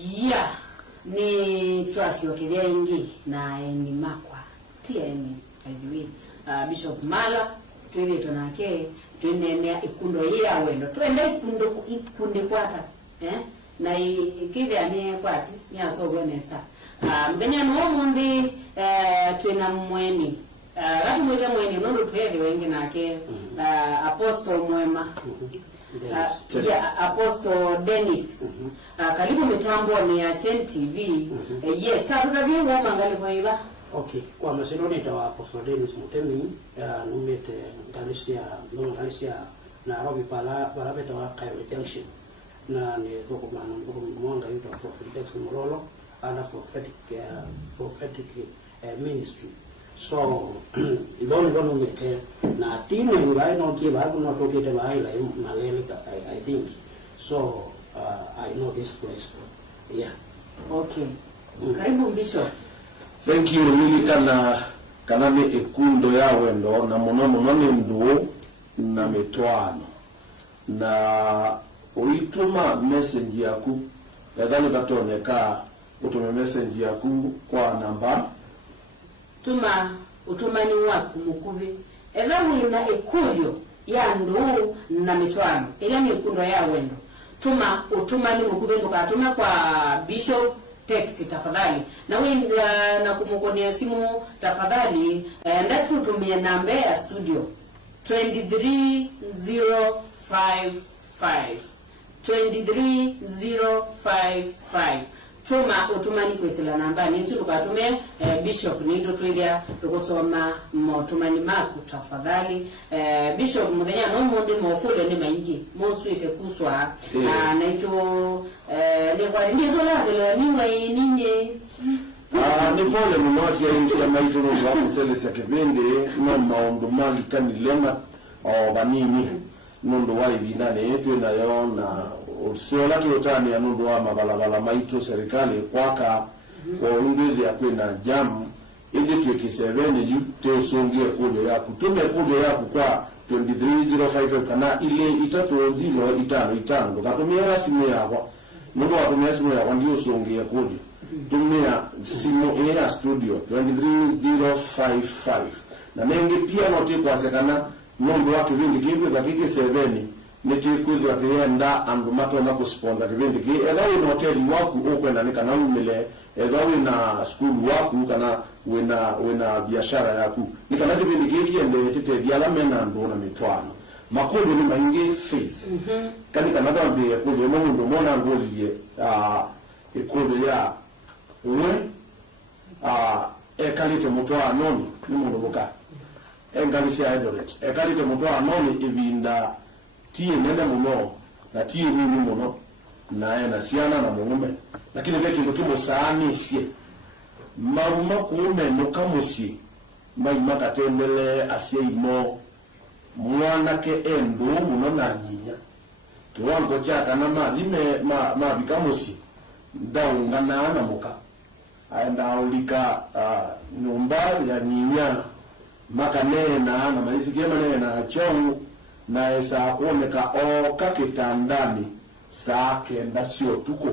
Yeah, ni twasiokethia ingi na ni makwa TN by Bishop Mala twiri tonake twenenea ikundo ya wendo twende ikunde kwata na ikide ane kwati nya so bonesa mgenya no mundi twena mweni watu mwita mweni nondo twele wengi nake apostle mwema Apostle Dennis karibu mitambo ni ya Chen TV. Yes, kabla vile ngoma ngali kwa hiva. Okay, kwa masenoneta wa Apostle Dennis Mutemi numete Galicia Nairobi pala beta wa Kayole Junction na ni kwa mwanga yuto wa Prophetic Mololo and prophetic ministry. So ibono meke na timu ni bai no ki ba no to kete bai la malele I think so I know this place. Yeah. Okay. Karibu Bishop. Thank you really kana ni ekundo ya wendo na mono ni ndo na metwano na uituma message yaku yadhani katoneka utume message yaku kwa namba tuma utumani waku mukubi ela wina ekulyo ya ndu na mitwano ila ni ekundo ya wendo tuma utumani mukubi ndukatuma kwa Bishop text tafadhali na wenda na kumukonia simu tafadhali ndatu tumie namba ya studio 23055 tuma utumani kwesela namba nisu tukatume Bishop nito twilya tukosoma motumani maku tafadhali Bishop mudenya no monde mokule ni maingi moswite kuswa naito lekwali ndizo lazelo niwe ninye ni pole mwasi ya isi ya maito no kwa mselesi ya kebende no maondo mali kanilema banini nondo wa ibinane yetu na yo na usiola tuotani ya nondo wa mabalabala maito serikali kwaka kwa unduzi ya kwena jam ili tuwekisevene yute usongie kujo yaku tume kujo yaku kwa 2305 kana ile itatuozilo itano tukatumia simu yako nondo watumia simu yako ndio usongie kujo tumia simu ya studio 23055 na mengi pia note kwa sekana nondo wake vindi kibu za kiki seveni niti kuzi wa tienda andu mato na kusponsor kibindi ki edawi na hoteli waku ukwenda ni kana umile edawi na school waku kana wena biashara yaku ni kana kibindi ki ende tete diala mena andu na mitwano makudu ni maingi faith kani kana dambi ya kudu mundu mona ngoliye ikudu ya uwe ekalite mutwa noni ni mundu muka Galicia Eldoret ekalite mutwa noni ibinda tie nenda muno na tie nini muno na na siana na mume lakini vile kitu kimo saani sie mauma kuume nukamusi maima katembele asie imo mwana ke endo muno na nyinya kiwango chaka na madhime mabikamusi ndaungana na muka aenda ulika nyumba ya nyinya makanena na maisikia na chou na esa kuoneka kakitandani saa kenda sio tuko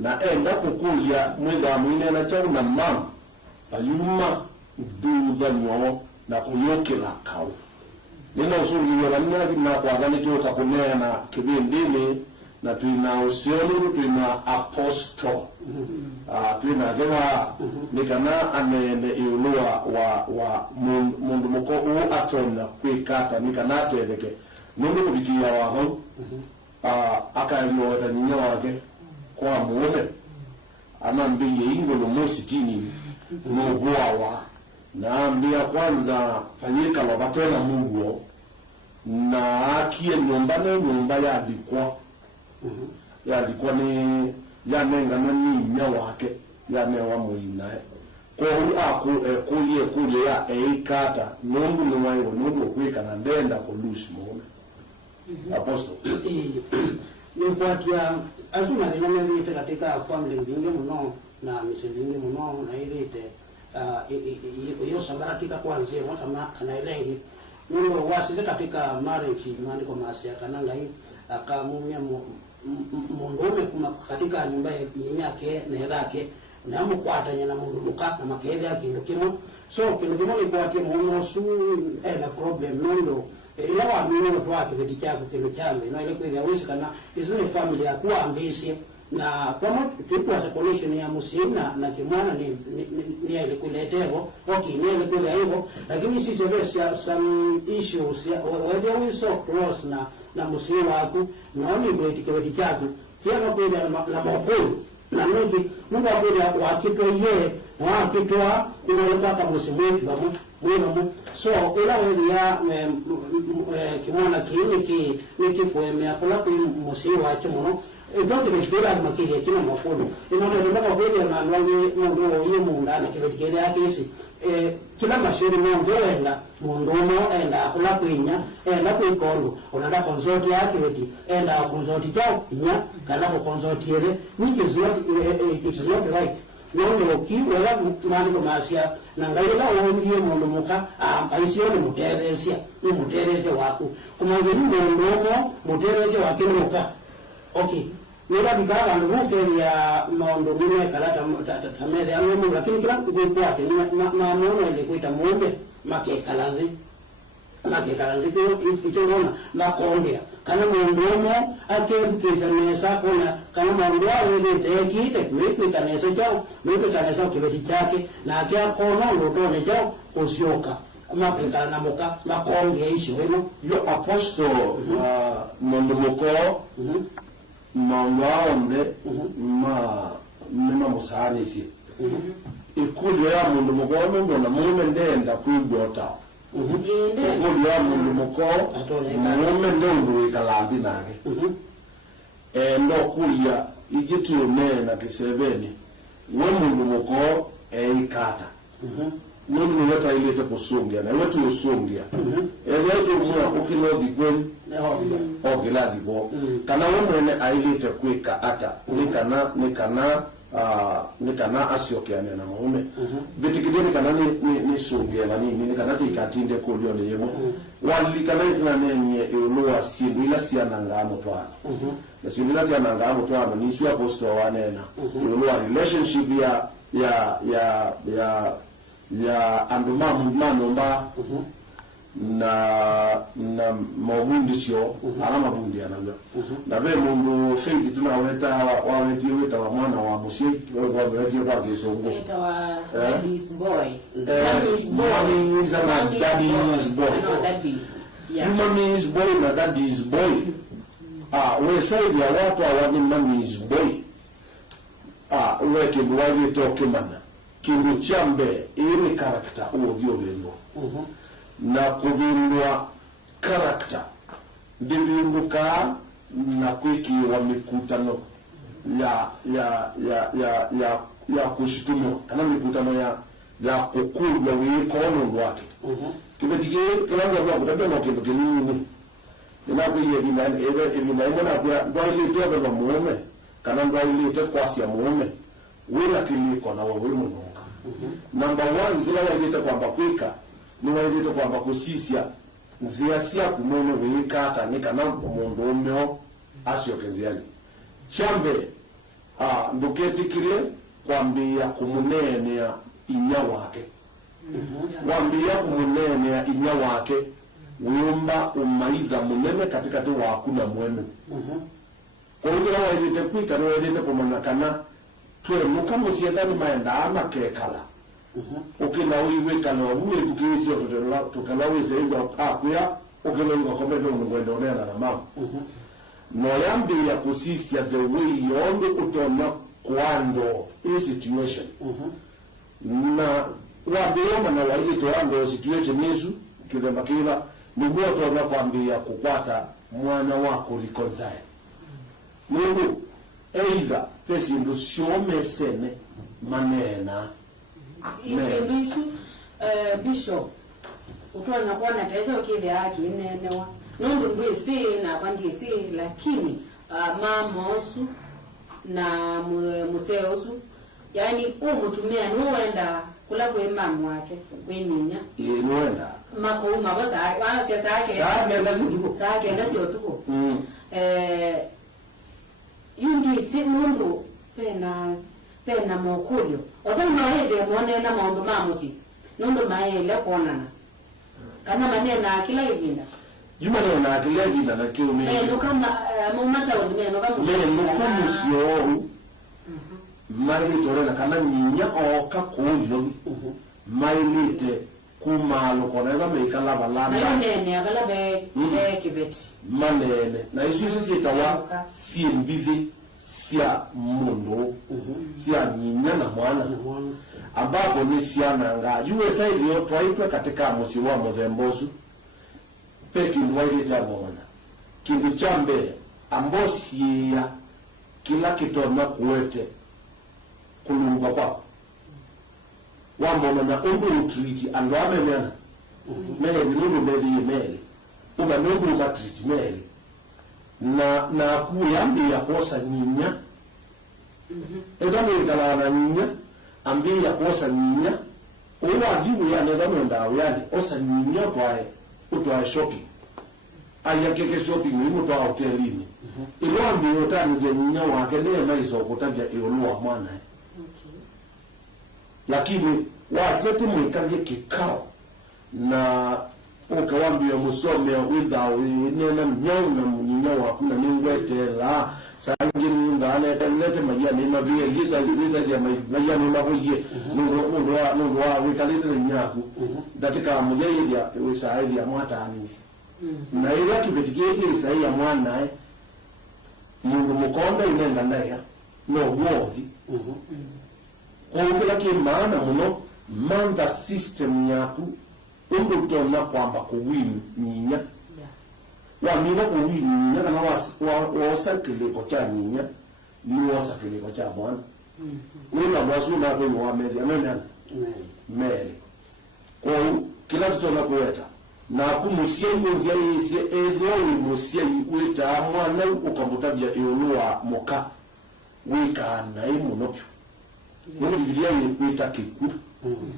na enda kukulia mwitha mwine na chau na mama ayuma duda nyo na kuyokela kau nina usuli yola na kwa dhani tuka kunena kibindini na tuina usionu tuina apostle tuina kema nikana anene iulua wa mundu moko u atona kwikata nikana tedeke nundu kubikia waho akayo watanyinya wake kwa muone anambie ingolo mositini mugwawa na ambia kwanza fanyika wabatena mugo na akie nyumba ya likwa yalikuwa ni yanenga na ninya wake yanewa muinae kwa kulie ya eikata nundu ni waiwo nundu kwika na ndenda kulusi muone apostle ni kwa kia azuma ni mimi katika family bingi muno na misingi muno na ile ite hiyo sambaratika kuanzia mwaka kana ilengi nundu wasize katika marriage maandiko masia kananga hii akamumia mundume kuma katika nyumba yake na yake na mukwatanya na mundu muka na makele ya kindu kimo so kindu kimo ni kwatie muno su na problem nondo ila wa mino to akibeti chako kindu chambe no ile kwa wisi kana izune family ya kuwa ambisi na kama tulikuwa sa connection ya musina na kimwana ni ile kuletevo okay ni ile kwa hivyo lakini sisi some issues whether we so close na musina wako na ni kuleti kibeti chako kia makuja na makulu na mungu akwenda wakitwa ye wakitwa unalikuwa kama msimu bamu mwino so ila wewe ya kimona kiniki kuemea kula kwa msimu wa chomono ndoto nikitola makili kina makulu inaona ndio kwa na nwangi mundu oyo munda na kibetike yake isi kila mashiri mundu enda mundu mo enda kula kwinya enda kwikondo onada consult yake beti enda consult chao inya kana ko consult yele which is not right nono ki wala mali ko masia na ngaila wongie mundu muka aisio ni muteresia wako kuma ngi mundu mo muteresia wake muka okay nira bigara ndo wote ya maondo mimi kalata tamede ya mimi lakini kila kuikwate na muone ile kuita muombe makekalanzi ko itona na kuongea kana muondomo akefikisha mesa kuna kana muondoa wewe tekite mimi kanisa chao mimi kanisa kibeti chake na akia kono ndotone chao kusioka makekala na muka makonge isho weno yo apostle mondomoko mangwaonde mema musanisi ikulyo ya mundu mugono ngona mume ndenda kwigota ikulyo ya mundu muko mume ndendo ikalanthi nake endo kulya igitume na kisebeni we mundu muko ikata nuni niweta ilete kusungia na wetu usungia ezetu mwa ukilodhi kweni okiladi bo kana wemwene ailite kwika ata nikana asiokeane na mume bitikideni kana ni sungia na nini kana tikatinde kulyo ne yemo wali kana itina nenye euluwa sindu ila siana ngamo twana na sindu ila siana ngamo twana ni sio apostle wanena euluwa relationship ya anduma mba na mawundisyo alama bundi anavyo na be mundu fengi tunaweta wawetiweta wa mwana wa musi waweti kwa kisongo eta wa daddy's boy mommy is a daddy's boy no daddy's yeah mommy is boy na daddy's boy we say ya watu awani mommy's boy we kimwali toke mana kingu chambe ini karakter uodhio bendo na kubindwa karakter ndibinduka na kwiki wa mikutano ya kushitumo kana mikutano ya kukulwa wikono ndwake kibetike kilango kwa kutabe no kindu kinini inakuye ebina imona kwa ndwaile tobe no muome kana ndwaile te kwasi ya muome wila kiliko na wewe mungu number 1 kila wailete kwamba kwika ni wailete kwamba kusisia nziasia kumwene weikata nikana mundu umeo asiokenziani chambe nduketi kile kwambia kumunenea inya wake wambia kumunenea inya wake uyumba umaidha munene katikati waku na mwenu kwa hiyo kila wailete kwika ni wailete kumanyakana tuwe mukamu sietani maenda ama kekala ukina uiwe kana uwe tukisi tukala wese ndo akuya ukina ngo komendo ngwendo onena na mama no yambi ya kusisia the way yondo utona kwando in situation na wabiyoma na waili toando situation nizu kidemba kila mboto na kwambia kukwata mwana wako reconcile mungu either pesi ndo siome sene manena isembisu bishop utwana kuona taita ukile yake inenewa nundu ndwisi na bandisi lakini mama osu na museosu yani umutumia nuenda kula kwa mama wake weninya nuenda makoma baza wana siasa yake saake ndasi utuko saake ndasi utuko yundi si mundu pena mokulyo odo maende mone na maundu mamusi nundu maele kuonana kana manena kila ibinda yuma na kila ibinda na kiu me no kama mumata wodi me no kama musio maili torena kana nyinya oka kuyo mailite kumalo kona ga meikala balana na nene abala be kibeti manene na isu sitawa siembivi sia mundo sia nyinya na mwana ambapo ni siana nga USA ndio twaitwa katika musi wa Mozembosu peki ndwaile tabona kindu chambe ambosi ya kila kitona kuwete kulunga kwa wambo manya undu treat andwa memena mele nundu mezi mele uba nundu matreat mele na kuyambi ya kosa nyinya ezamu ikala nyinya ambi ya kosa nyinya uwa viwu ya nezamu ndawo yani osa nyinya utwae shopping aya keke shopping ni mtu wa hotelini ilo ambi yotani je nyinya wake ndiye maiso kutabia ioluwa mwana lakini wasete mwikaje kikao na ukawambia musome without nena mnyao na mnyinya wako na ningwetela sangini ngane temlete mayani mabie giza ya mayani mabuye nundu wa wikalite nyaku datika mujeidi ya wisaidi ya mwata anisi na ila kibetikiege isai ya mwana mundu mukonde inenda naye no wovi kwa ukilaki maana muno manda system yaku undu tona kwamba kuwin nyinya wamina kuwin nyinya kana wasakileko cha nyinya ni wasakileko cha bwana nina mwasu na kwa Muhammad amena mele kwa kila tona kuweta na kumusia yonzia yisi edho musia wita mwana ukambutabya eoluwa moka wika na imunopyo ndio Biblia inaita kikuna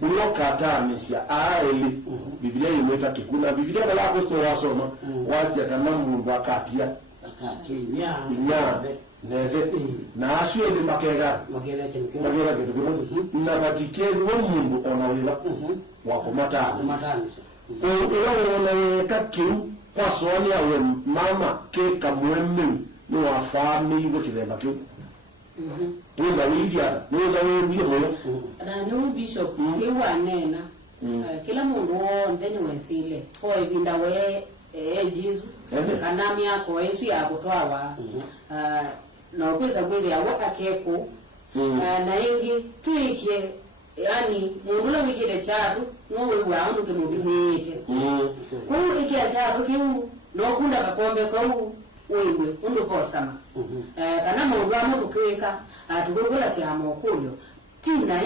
ulokata nisia aeli Biblia inaita kikuna Biblia bala aposto wasoma wasia kama mungu akatia nya neve na asio ni makega magera kitu na batikezi wa mungu onawela wako matani kwa ona kiu kwa swali awe mama ke kamwemme ni wafami wekidemba kiu Weza widia, weza widia moyo. Na no bishop, kiwa nena. Kila mundu ndeni wesile. Kwa ibinda we jizu. Kanami yako yesu ya kutoa na ukweza kweli awe akeko. Na ingi tuikie yani mundu la wikire chatu no we andu ke mubihete. Kwa ikia chatu kiu no kunda kakombe kwa wewe undu posama kana mundu amutu kweka tukugula sia mokulyo tina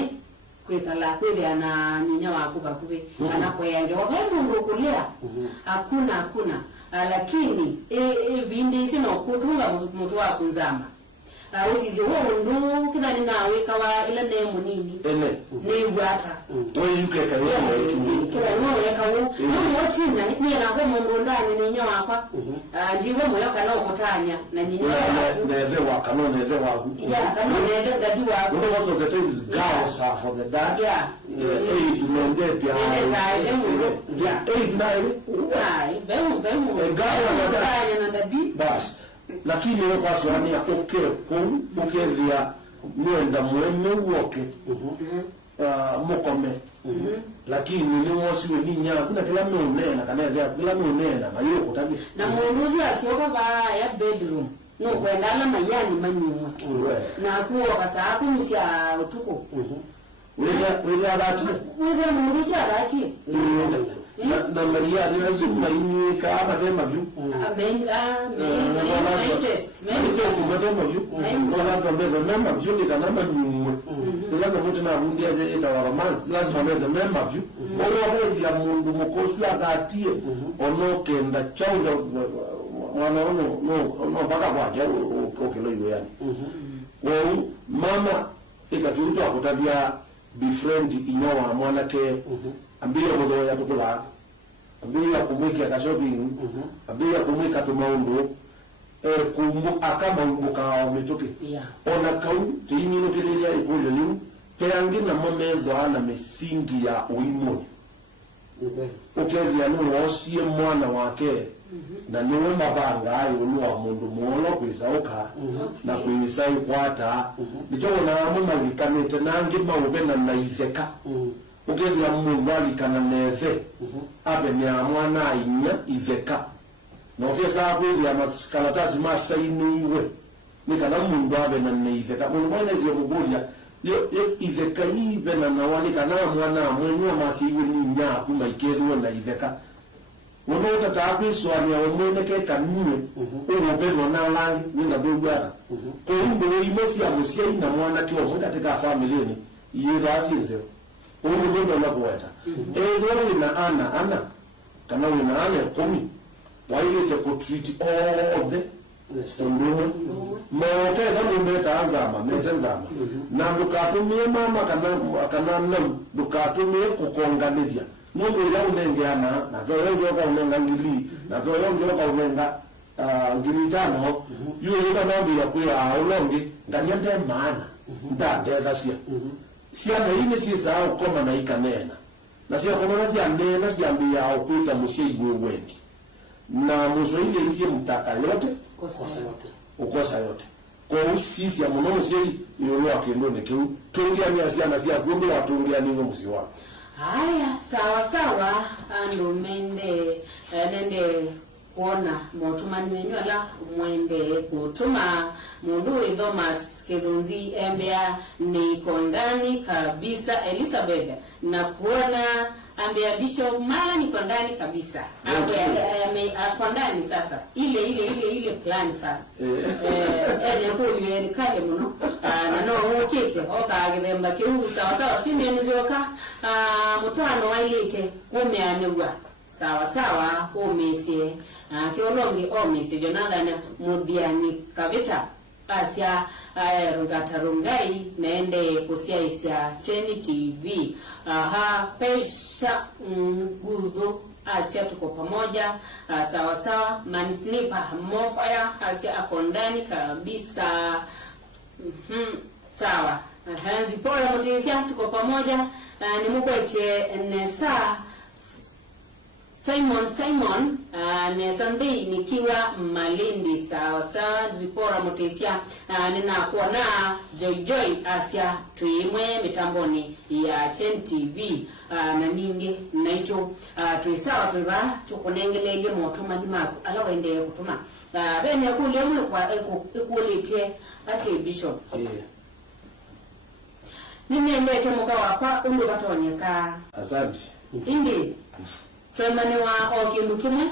kwekala kweli ana nyinya wako bakube anakoyange wabe mundu kulia hakuna lakini bindi sino kutunga mutu wa kunzama usisi wondu kidani nawe kawa ila nemu nini ne bwata we yuke ka wewe kila wewe kawo no wotina ni na kwa mundu ndani ni nyawa kwa ndiwe moyo kana okutanya na nyinya neve wakano neve wagu kana neve dadi wagu no most of the times girls are for the dad eight mandate eight nine bemu na dadi bas lakini wewe kwa swali ya ukedhia mwenda mweme uoke mukome lakini ni wosi we ninya kuna kila mune na kana ya kila mune na mayo kutabi na munduzu asioka ba ya bedroom no kwenda la mayani manyuma na kuo kasaku misia utuko wewe abati wewe munduzu abati na maria ni azuma ini ka matema vyu test matema vyu wala kwa member vyu ni kana manyumwe lazima mtu na bundia zeta wa romance lazima meze member vyu wala bezi ya mundu mukosu akatie onokenda chaula mwana no baka kwaje okelo iwe yani kwa mama ikakiutu akutabia befriend inyowa mwanake ambia mzo ya tukula ambia kumwika ka shopping ambia kumwika tumaundu kumbu akama mbuka metoke ona kau timino kelelia ikule liu peangi na mamezo ana misingi ya uimuni ukethia ni wosie mwana wake na niwe mabanga ayo luwa mundu muolo kwisauka na kwisai kwata nicho na mumalikanite nangi maubena na itheka ukethia mundu alikana nethe abe ni amwana inya itheka no kesa kwithia makaratasi masainiwe ni kana mundu abe na itheka mundu mwana zio mugulia yo itheka ibe na nawani kana mwana mwenye masiwe ni nyaku maikethwe na itheka wono tatakwiswa ni omwene kanune ubeno na langi ninga bugara ko ndo imosi ya musia ina mwana ki omwe katika family ni yirasi nze ndo na kweta ezo ina ana kana wina ana 10 waile to treat all of the ndume mote kama mbeta anzama metenzama na dukatumie mama kana dukatumie kukonganivya mundu ya unengeana na kwa yongoka unenga ngili na kwa yongoka unenga ngili tano yule kama ya kuya ulongi nganyende maana ndadeza sia na ine si sao koma na ikanena na sia koma na sia nena sia mbia ukuta musiigwe wendi na muzo ile isi mtaka yote ukosa yote kwa usisi ya muno musiei yolo akindone kiu tungia ni asia na sia kumbe watungia ningo musiwa. Haya, sawa ando mende nende kuona motumani wenyu ala mwende kutuma mundu Thomas Kithunzi embea ni kondani kabisa Elizabeth na kuona ambia Bishop Mala ni kondani kabisa kondani sasa ile plan sasa ene kuliwe kale muno na no ukite okagethemba kiu sawa simenizoka mutwano wailite kumeanegwa sawa omesie kiolongi omesie Jonathan Mudhiani Kavita asia rungatarungai naende kusiaisia Cheni TV pesha ngudu asia tuko pamoja sawa manisnipa mofaya asia akondani kabisa sawa hanzi pora mutisia tuko pamoja ni mukwete nesa Simon nesandi nikiwa Malindi sawa Zipora Mutesia nina kuona Joy Asia tuimwe mitamboni ya Cheni TV na ninge naito tuisawa tuiba tukunengelele motuma ni maku ala wende kutuma bene kule mwe kwa ekulite ati Bishop ninde chemuka wakwa undu batonyeka asante indi twemane wa okindu kimwe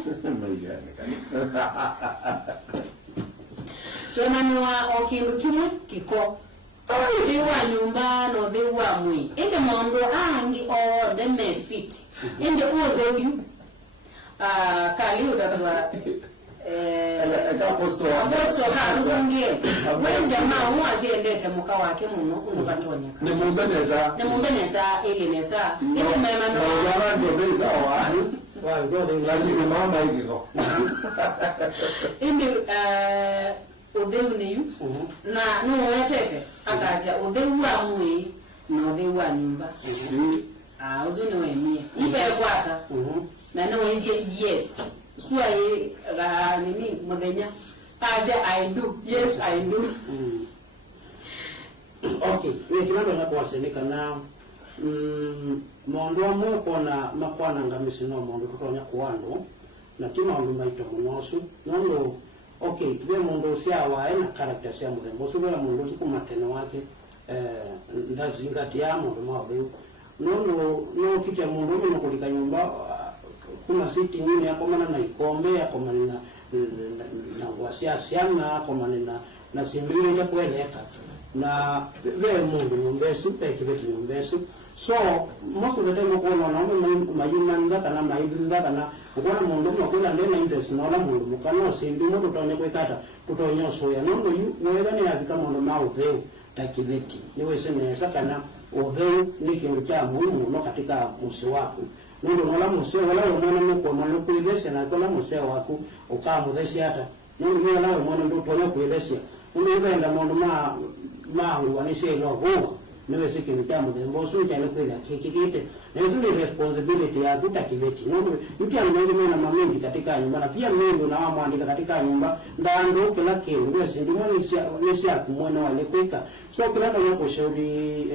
twemane wa okindu kimwe kiko Dewa nyumba no dewa mwi ende mondo angi o the me fit ende o the you kali utatwa aposto haunge when jamaa mwazi endete muka wake muno unubatonya ni mumbeneza ili nesa ile mema no wala ndio beza wa ngo ni ngani mama hiko indi udeu ni na no wetete akasia udeu wa mwi no udeu wa nyumba si uzuni wemie ibe kwata na no yes sua nini mudenya asia I do yes I do okay ni kinando hapo wasenika na mondo amwe kona makwana ngamisi no mondo tutonya kuwando na tima ndo maito munosu nondo okay be mondo sia wae na character sia mudembo so bela mondo siku matene wake ndazingatia mondo mawe nondo no kicha mondo mino kulika nyumba kuna siti nyingine yako maana na ikombe yako maana na wasiasiana yako maana na simbili ya kueleka na vile mundu nyumbesu peke vitu nyumbesu so most of the time uko na mayumanda kana maidinda kana ukona mundu mukula ndena interest na wala mundu mukano sindu mundu tonye kwikata tutonyo soya nondo wewe ni abika mundu maudheu takibeti niwe sene sakana udheu ni kintu cha muhimu no katika musi wako nondo nola musi wala umwana muko mwana kuibese na kola musi wako ukamudeshi hata mundu yona we mwana ndo tona kuelesia mundu yenda mundu mangu wanishe lo huwa niwe sikindu kya mudembo so cyane kwera kikikite nezo ni responsibility ya kutakiveti mundu yutia mungu mena mamindi katika nyumba na pia mungu na wamwandika katika nyumba ndando kila kindu wese ndi nisia kumwona wale kweka so kila ndo yako shauri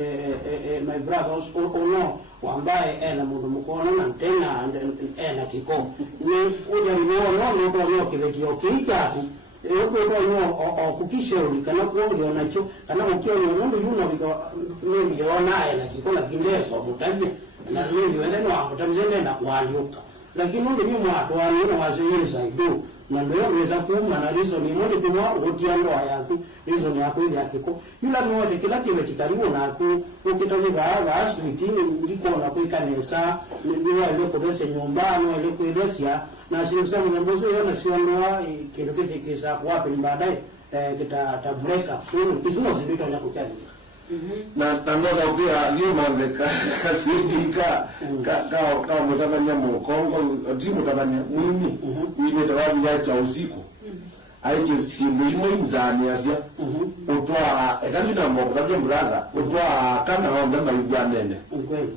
my brothers ono ambaye ena mundu mukono na tena ena kiko ni uja no ndo kiveti okikaku eko to kukishauri kana kuongea nacho kana ukiona mundu yuno bika mimi yona na kikola kindeso mutabye na mimi wende no mutabye na kwaliuka lakini mundu yumo atwani no wazeyeza ido na ndio unaweza kuuma na reason ni mundu kumwa utiando yako reason yako ile yakiko yula mwote kila kimeti karibu na ku ukitaje baba aswitini ndiko na kuikanesa ni wale kodese nyumbani wale kuelesia na sasa mgambozo yana siondoa kidogo kisa kwa pili baadaye kita break up soon kisuno zibito ya kuchali na ndoga pia lima ndeka kasidika ka mutaganya mu Kongo timu taganya mwini mwini tawabi ya cha usiku aje simu imo inzani asia utwa ekalina mbo kabyo brother utwa kana onda mayugwa nene kweli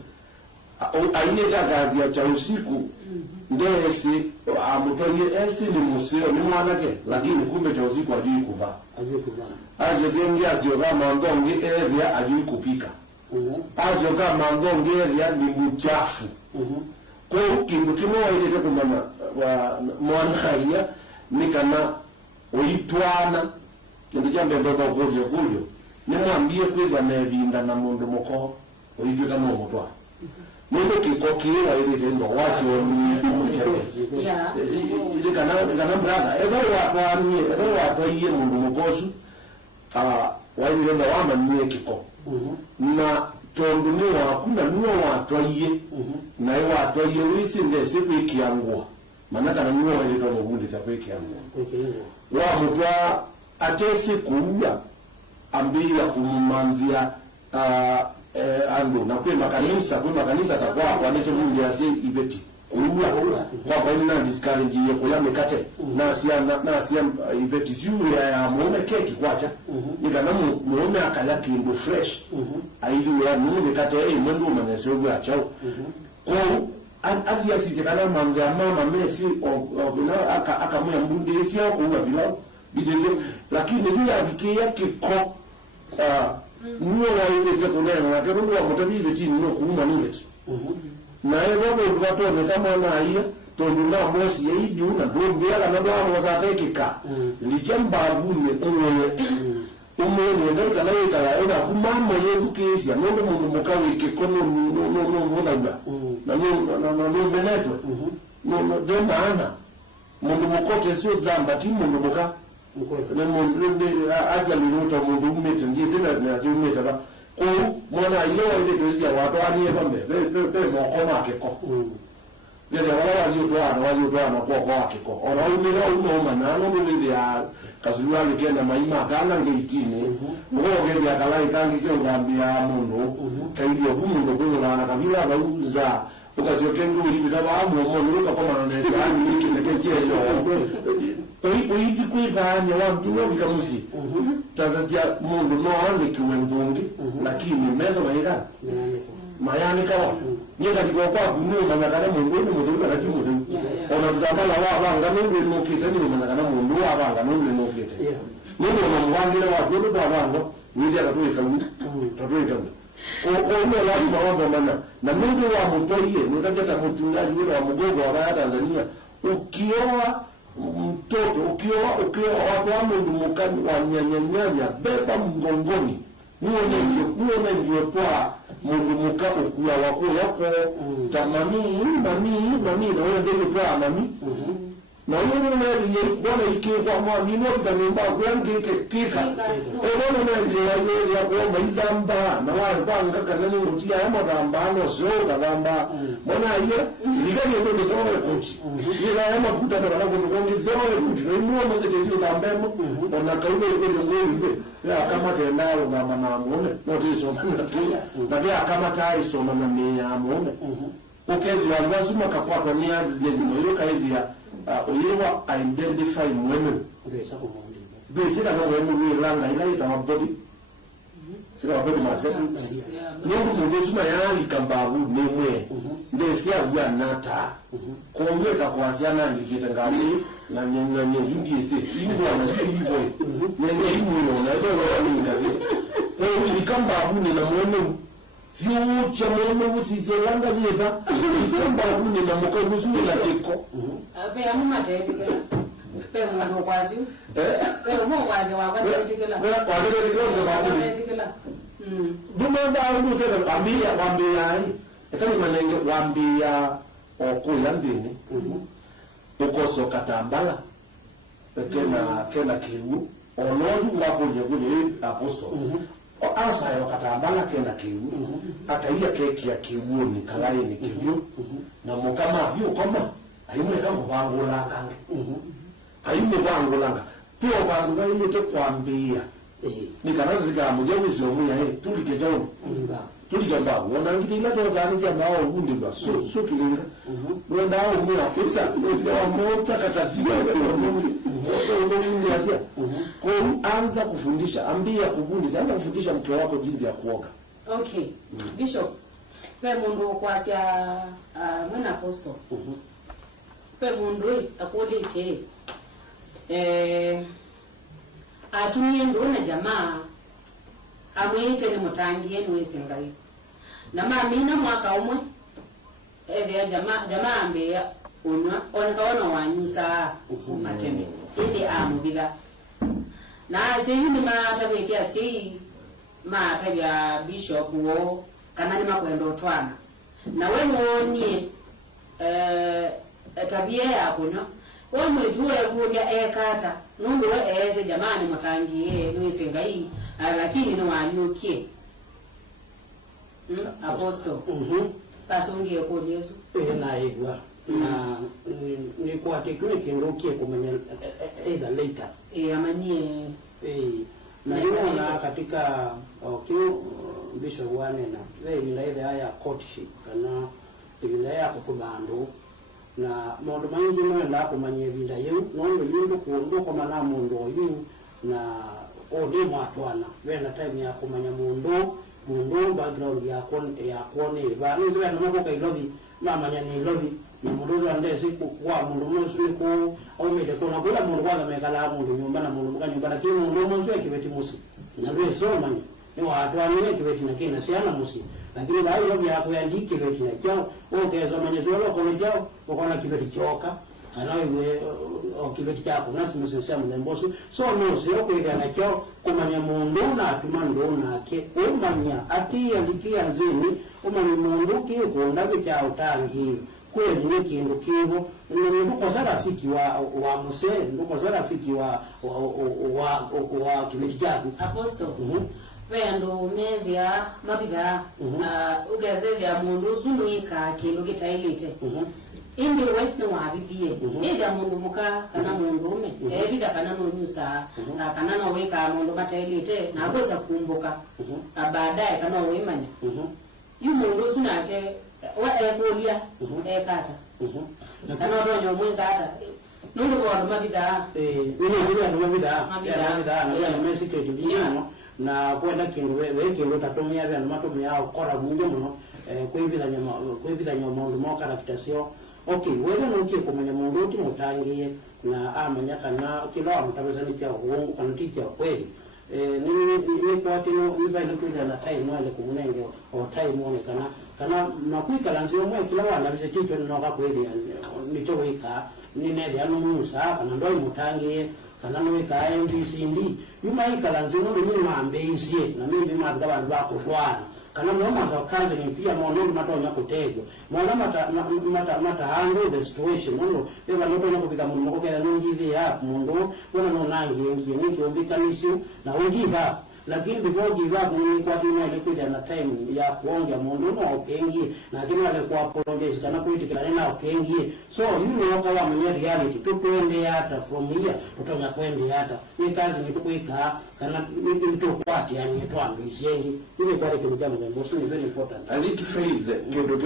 aine kazi ya cha usiku ndesi amutoye esi ni musio ni mwanake lakini kumbe cha usiku ajui kuvaa azogengi asioga mandongi area ajui kupika azoga mandongi area ni mchafu kwa kindu kimoja ile kumana wa mwanahia nikana uitwana kindu jambe ndoto kujo ni mwambie kwiza nevinda na mundu moko oitwe kama mutwa mundu kikokira ile tendo wacho ni yeah ile kana brother ezo watu iye mundu mukosu walirenza wama niye kiko na tondu ni wakuna niyo watu iye na iye watu iye wisi ndesi kwikiangua maana kana niyo wale ndo mubundi za kwikiangua wa mutwa atesi kuuya ambia kummanvia ando na kwa makanisa takwa kwa nizo mungu yasi ibeti kuuya kwa ina discourage yako ya mekate na sia ibeti zuri ya muone keki kwacha nikana muone akaya kindu fresh aidu ya muone mekate mwendo manese ogwa chao kwa afya sisi kana mama mesi bila akamya mbundi sia kuuya bila bidezo lakini hiyo abikia kiko nuo wa ile tekunena na kerundo wa mutabibi ti nuo kuuma nibeti na evo ndo batone kama na haya tondunda mosi yaidi una ndombe ala na bwa mosa tekika lichamba bune umone ndeza na weka enda kumama yezu kesi anondo mundu mukawe kikono no mudanga na no benetwe no de maana mundu mukote sio dhamba ti mundu muka ne mundu aja liruta mundu umete ndize na azumeta ba ko mwana iyo ile tozi ya watu aniye bambe be mokoma akeko yale wala wazio kwa akeko ona umira uno manano mwe ya kazulwa likenda maima kana ngeitini ngoge ya kalai kangi kyo ngambia mundu kaidi ya mundu kwa na kabila bauza ukasiokengo hivi kama amu ruka kama na nesa ani hiki nekeje yo oiti kwibanya wa mtuno bikamusi tazazia mundu no ani kiwemvungi lakini mezo maika mayani kawa nyinga diko kwa kunu manakana mundu ni muzungu na chimuzu ona zikakala wa banga mundu no kitani manakana mundu wa banga mundu no kitani mundu no mwangile wa kuno kwa banga wili akatoika Omo lazima wamba mana na mungu wa mtoiye nukaketa mchungaji ule wa mgogo wa baya Tanzania ukioa mtoto ukioa watu wa mungu mukani wa nyanya beba mgongoni muone ndio toa mungu muka ukua wako yako tamami na wewe ndio toa mami na mungu ndiye kuona ikikwa mwami no tutamba kwange kika ewe ndio ya kuomba izamba na wale panga kana ni mutia ya madambano sio kadamba mbona hiyo ligani ndio ndio kuti ila ya makuta na kana kuongi ndio kuti na imua mmoja ndio dambemo na kaule ndio ngombe ya kama tena ngama na muone notiso na pia kama tai soma na mia muone ukezi angasuma kapata ni azi ndio hiyo kaidhia uyewa identify mweme ngesa ko mundi bese kana mweme ni langa ila ita body sika body ma se ni mu suma yali kambabu ni mwe ndesi ya nata ko yeka kwa siana ndikita ngapi na nyenye yindise ingwa na iboy nyenye imuyo na ito ni ngapi ni kambabu ni na mweme future mweme usise langa ziba kambabu ni na mkoguzu na teko ape amuma tetikela pe mundu kwazi pe mo kwazi wa kwa tetikela kwa tetikela dumanda ndu se ambia wambia ai etani manenge wambia okuya ndini ukoso katambala kena kiwu onoju wakoje kule apostol o asa yo katambala kena kiwu akaiya keki ya kiwu ni kalai ni kiwu na mukama vyo koma aimwe kama bangulanga aimwe bangulanga pio bangulanga ile te kwambia ni kana rika mujawisi omunya tulike jawo tuligamba wona ngidila tozani ya bawo ubundi ba so kilinga wenda omunya kusa ndio mota katafika ndio asia ko anza kufundisha ambia kubundi anza kufundisha mke wako jinsi ya kuoga. Okay. Bishop pe mundu kwasia mwana apostle pe mundu akolete atumie ndona jamaa amwite ni mutangi yenu wesingai na mamina mwaka umwe ya jamaa ambe unywa onekaona wanyusa umateme ende amubida na seyu ni mata kwetia si mata ya bishop wo kana ni makwendo twana na we muonie tabia yako no we mwetuwe kuja ekata nundu we eze jamani mutangi ye niwese ngai lakini ni wanyukie apostle tasungie ko Yesu na igwa na ni kwa tekniki ndokie kumenya either later amanie na niona katika bishop wane na we bila ile haya courtship kana bila ya kukubandu na mondo maingi no nda kumanye binda yu nondo yundu kundo kwa mana mondo yu na odi mwatwana wena time ya kumanya mondo background ya kone ba ni zwe na mako kai lobby mama nyani lobby na mondo za ndese kwa mondo musu ko au mede ko na kula mondo kwanza mekala mondo nyumba na mondo mkanyumba lakini mondo musu kibeti musi na ndio so manya ni watwana kibeti na kina siana musi lakini bayo lobby yako yandike kibeti na chao okeza manyezo loko ko chao ukona kibeti choka anawe kibeti chako nasi musinsa mlembosu so no sio kwega na chao kumanya mundu na atuma ndona ke umanya ati yandikia nzini umanya mundu ki ukunda bicha utangi kweli ni kindu kiho ndu ko rafiki wa muse ndu ko rafiki wa kibeti chako apostle wendo media mabida ugazeli mundu sunduika kindu kitailite indi wetno wabithie ida mundu muka kana mundu ume ebida kana no nyusa kana no weka mundu matailite na agoza kumbuka baadaye kana wimanya yu mundu sunake wa ebolia kata kana ndo mwe kata nundu kwa mabida ile zile ndo mabida na ya mesi secret binyano na kwenda kindu we kindu tatumia bya matumia okora munje muno kwibithanya mundu mo karaktasio. Okay, wewe nukie kumenya mundu uti mutangiye na amanya kana kila mutabezani cha uongo kana ticha kweli ni kwa tino nibaile kwitha na time wale kumunenge o time one kana nakuika lanzio mwe kila wana bise ticho noka kweli nicho wika ninethe anu musa kana ndoi mutangiye kana nweka MBCD yumaika lanzio ndo nyuma ambezie na mimi mabga bantu bako twana kana mwana za kazi ni pia mwana matonya kutegwa mwana mata handle the situation mundo eba ndoto nyakubika mundu mokokera no give up mundu wana no nangi ngi nikiombika nisio na give up lakini before give up ni kwa tino ile kuja na time ya kuongea mundu no okengi na kile wale kwa apologize kana kuitikana na okengi so you know kama mwenye reality tukwende hata from here tutonya kwende hata ni kazi ni tukuika kana mtu kwati yani twambi isiengi ile kwa ile kitu jambo ni very important. I think faith kendo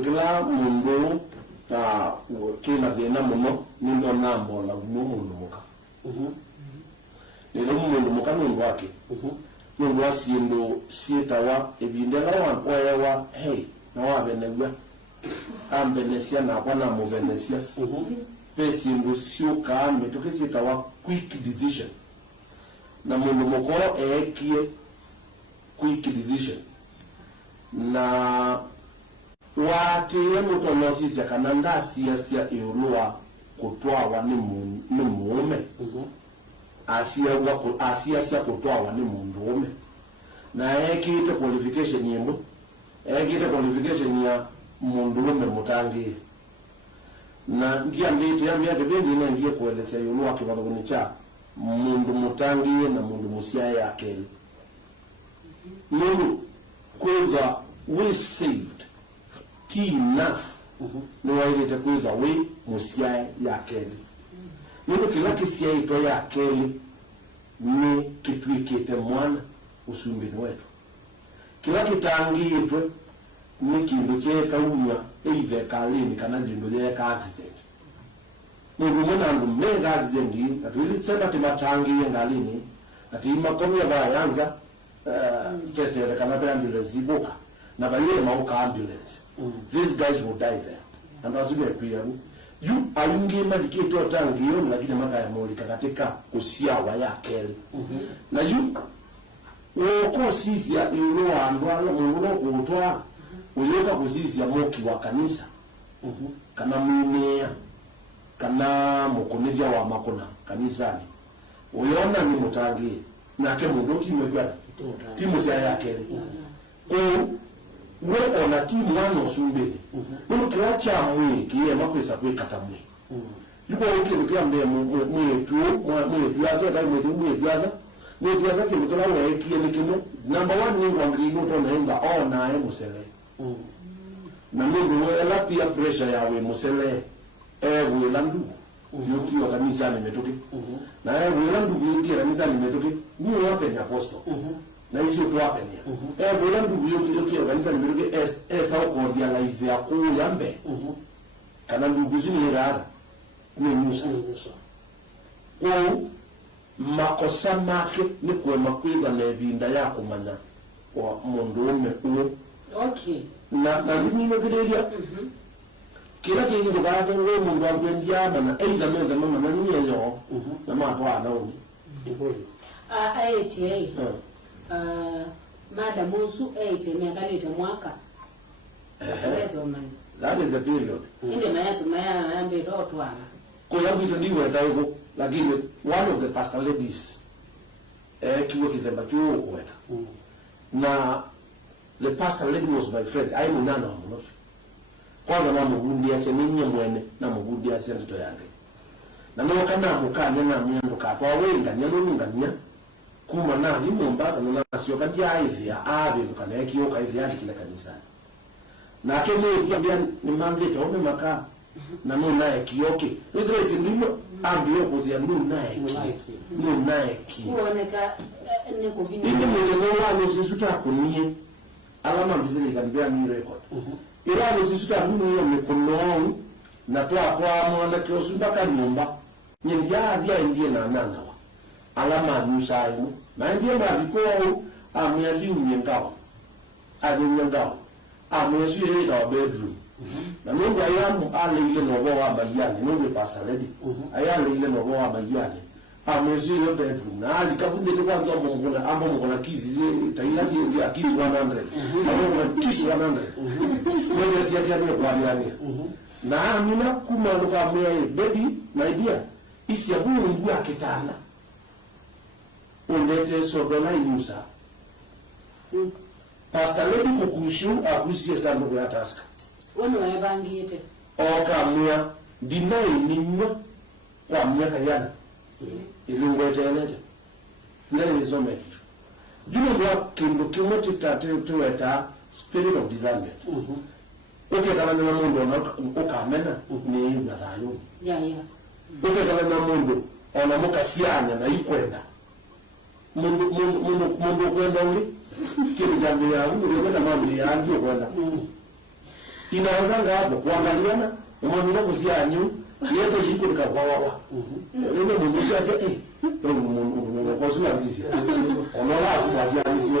kila mundu kina thina muno ni ndona mbola mundu muka ni mundu muka nundu wake nundu asindo sietawa ebindela wa oyawa hey na wa benegwa ambenesia na kwa na mubenesia pesi ndo sio kaame tukisietawa quick decision na mundu mukoro ekie quick decision na wate mutonosisia kana ndasia sia irua kutwawa ni muume asia sia kutwawa ni mundume na ekite qualification yimwe ekite qualification ya mundume mutangi na ndia ndite yambia kibindi na ndiye kueleza irua kibathoni cha mundu mutangi na mundu musia yake mundu kwanza we saved enough ni wailete kwanza we musia yake mundu kila kisia ito yake ni kitwikite mwana usumbini wetu kila kitangitwe ni kindu cheka umya eithe kalini kana jindu cheka accident mundu mwana ndo mega accident na tulisema timatangie ngalini ati makomya bayanza tetere kana ba ambulance ibuka na baye mauka ambulance these guys will die there and azime kuyaru you ainge madikito tangio lakini makaya molika katika kusiawa yake na you woko sisi ya ilo andwala mungu kutoa uyoka kusisi ya moki wa kanisa kana mumea kana mukunivya wa makona kanisani uyona ni mutangi na ke mungu timwe timu sia yake ko we ona timu wano sumbiri mungu kilacha mwe kiye makwesa kwekata mwe yuko ukirukia mbe mwe aza da mwe aza ke mtola wa ekie nikimo number 1 ni ngwangri noto na enga ona musele na mungu we la pia pressure yawe musele we landugu yuki wa kanisa nimetoke na we landugu yuki kanisa nimetoke ni wape ni apostle na hizo tu hapa ni we landugu yuki wa kanisa nimetoke esa ko realize ya ku yambe kana ndugu zini rara ni Musa makosa make ni kwema kwitha na ebinda ya kumanya wa mundu ume uo okay na limino kireria kila kingi ndugaje we mundu angwendia na either meza mama na niye yo na mapo anaoni ATA Madam Musu ATA miakalita mwaka lezo man that is the period inde mayaso maya ambe rotwana kwa yangu ito ndiwe taigo lakini one of the pastor ladies kiwe kithemba chuo kweta na the pastor lady was my friend I know none of them kwanza na mugundi ase ninye mwene na mugundi ase ndito yange na no kana mukanya na myendo ka kwa wenga nyano ngania kuma na hi Mombasa na nasio kadia hivi ya abe kana ekioka hivi yake kile kanisa na kemo pia ni manze tome maka na no nae kioke Israeli ndimo ambio kuzia no nae ki kuoneka ni kuvini ndi mwenye wao sisuta kunie alama mbizini kanibia ni record irani sisuta mimi yo mikono na toa mwana kiosubaka nyumba nyendia avya ndiye na nanawa alama nusaimo na ndiye mabiko amyazi umyengao azinyengao amyazi ile da bedroom na mungu ayamu ale ile no wa bayani mungu pastor ready ayale ile no wa bayani amyazi ile bedroom na alikabuze ni kwanza mungu na ambo mungu na kizi taila zizi akizi 100 ambo kizi 100 wewe si atia ni kwa nani na amina kumanuka mwe baby my dear isi abu mungu akitanda undete sodola Musa pastor lady kukushu akusie sanduku ya taska wono wabangite oka mwa dinai ninywa kwa miaka yana ilingwete elete zile nizome kitu juno kwa kindu kimoti tuweta spirit of discernment okay kama na mundu na ukamena ni ngathayo ya okay kama na mundu ona mukasianya na ikwenda mundu kwenda ngi kile jambo ya huyu ndio na mambo ya ndio kwenda inaanza ngapo kuangaliana umwamina kuzianyu yego yiko nikawawa leo mundu ase mundu kwa sura nzisi onola kumwazia nzisi yo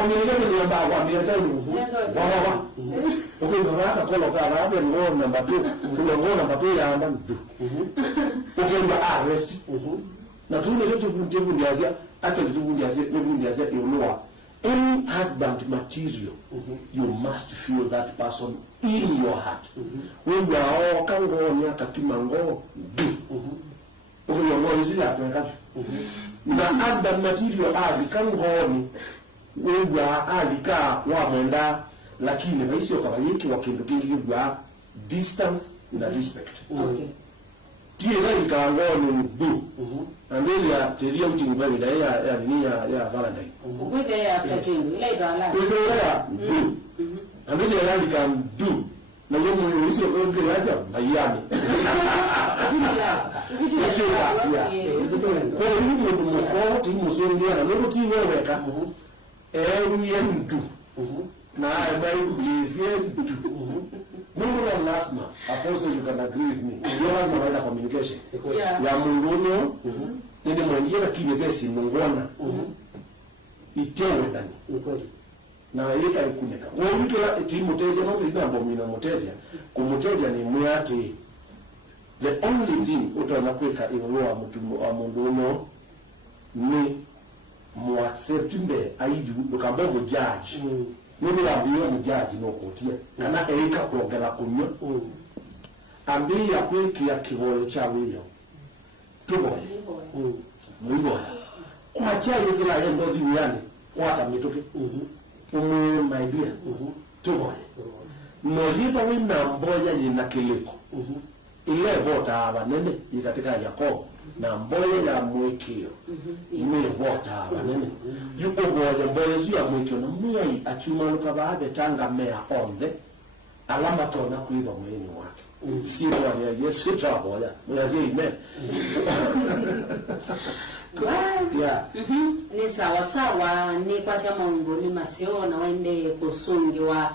omelele ni ba kwa mbele wawa ukimbaraka kono kana abe ngo namba 2 kuna ngo namba 2 ya amba ndu ukimba arrest na tuni letu kuntebu ndiazia hata letu kundiazia letu ndiazia yonoa any husband material you must feel that person in your heart wewe wao kango nya katimango du ukimba hizi ya kweka na husband material ali kango ni wewe alika wa mwenda lakini maisha kabayiki wakindu kingi kwa distance na respect tiela likango ni du andelia telia utingibali da ya Valentine with the after king ile idala telia du andelia ya likam du na yomo hizo ndio yaza Miami zidi last kwa hiyo ndio mko timu songia na ndio timu weka mtu na ambaye kugizie mtu Mungu na lazima apostle you can agree with me ndio lazima baada communication ya Mungu ndio mwenyewe lakini basi mungona itewe ndani kweli na yeka ikuneka kwa hiyo kila timu teja no ina bomina moteja kumuteja ni mwati the only thing utaona kweka iroa mtu wa Mungu ni muacceptinde aiju ukabongo judge nibi wabiyo mu judge no kotia kana eika kuongera kunyo ambi ya kwiki ya kibole cha wiyo tuboye mwiboya kwa chayo kila endo dhiwiani kwata mitoke my dear tuboye no hiva wina mboya yina kiliko ile bota abanene ikatika Yakobo na mboya ya mwekio ni bota abanene yuko mboya zu ya mwekio na mwai achumanuka baade tanga mea onde alama tona kuido mweni wake si wali ya Yesu taboya mwazi amen ni sawa ni kwa chama ngoni masio na wende kusungi wa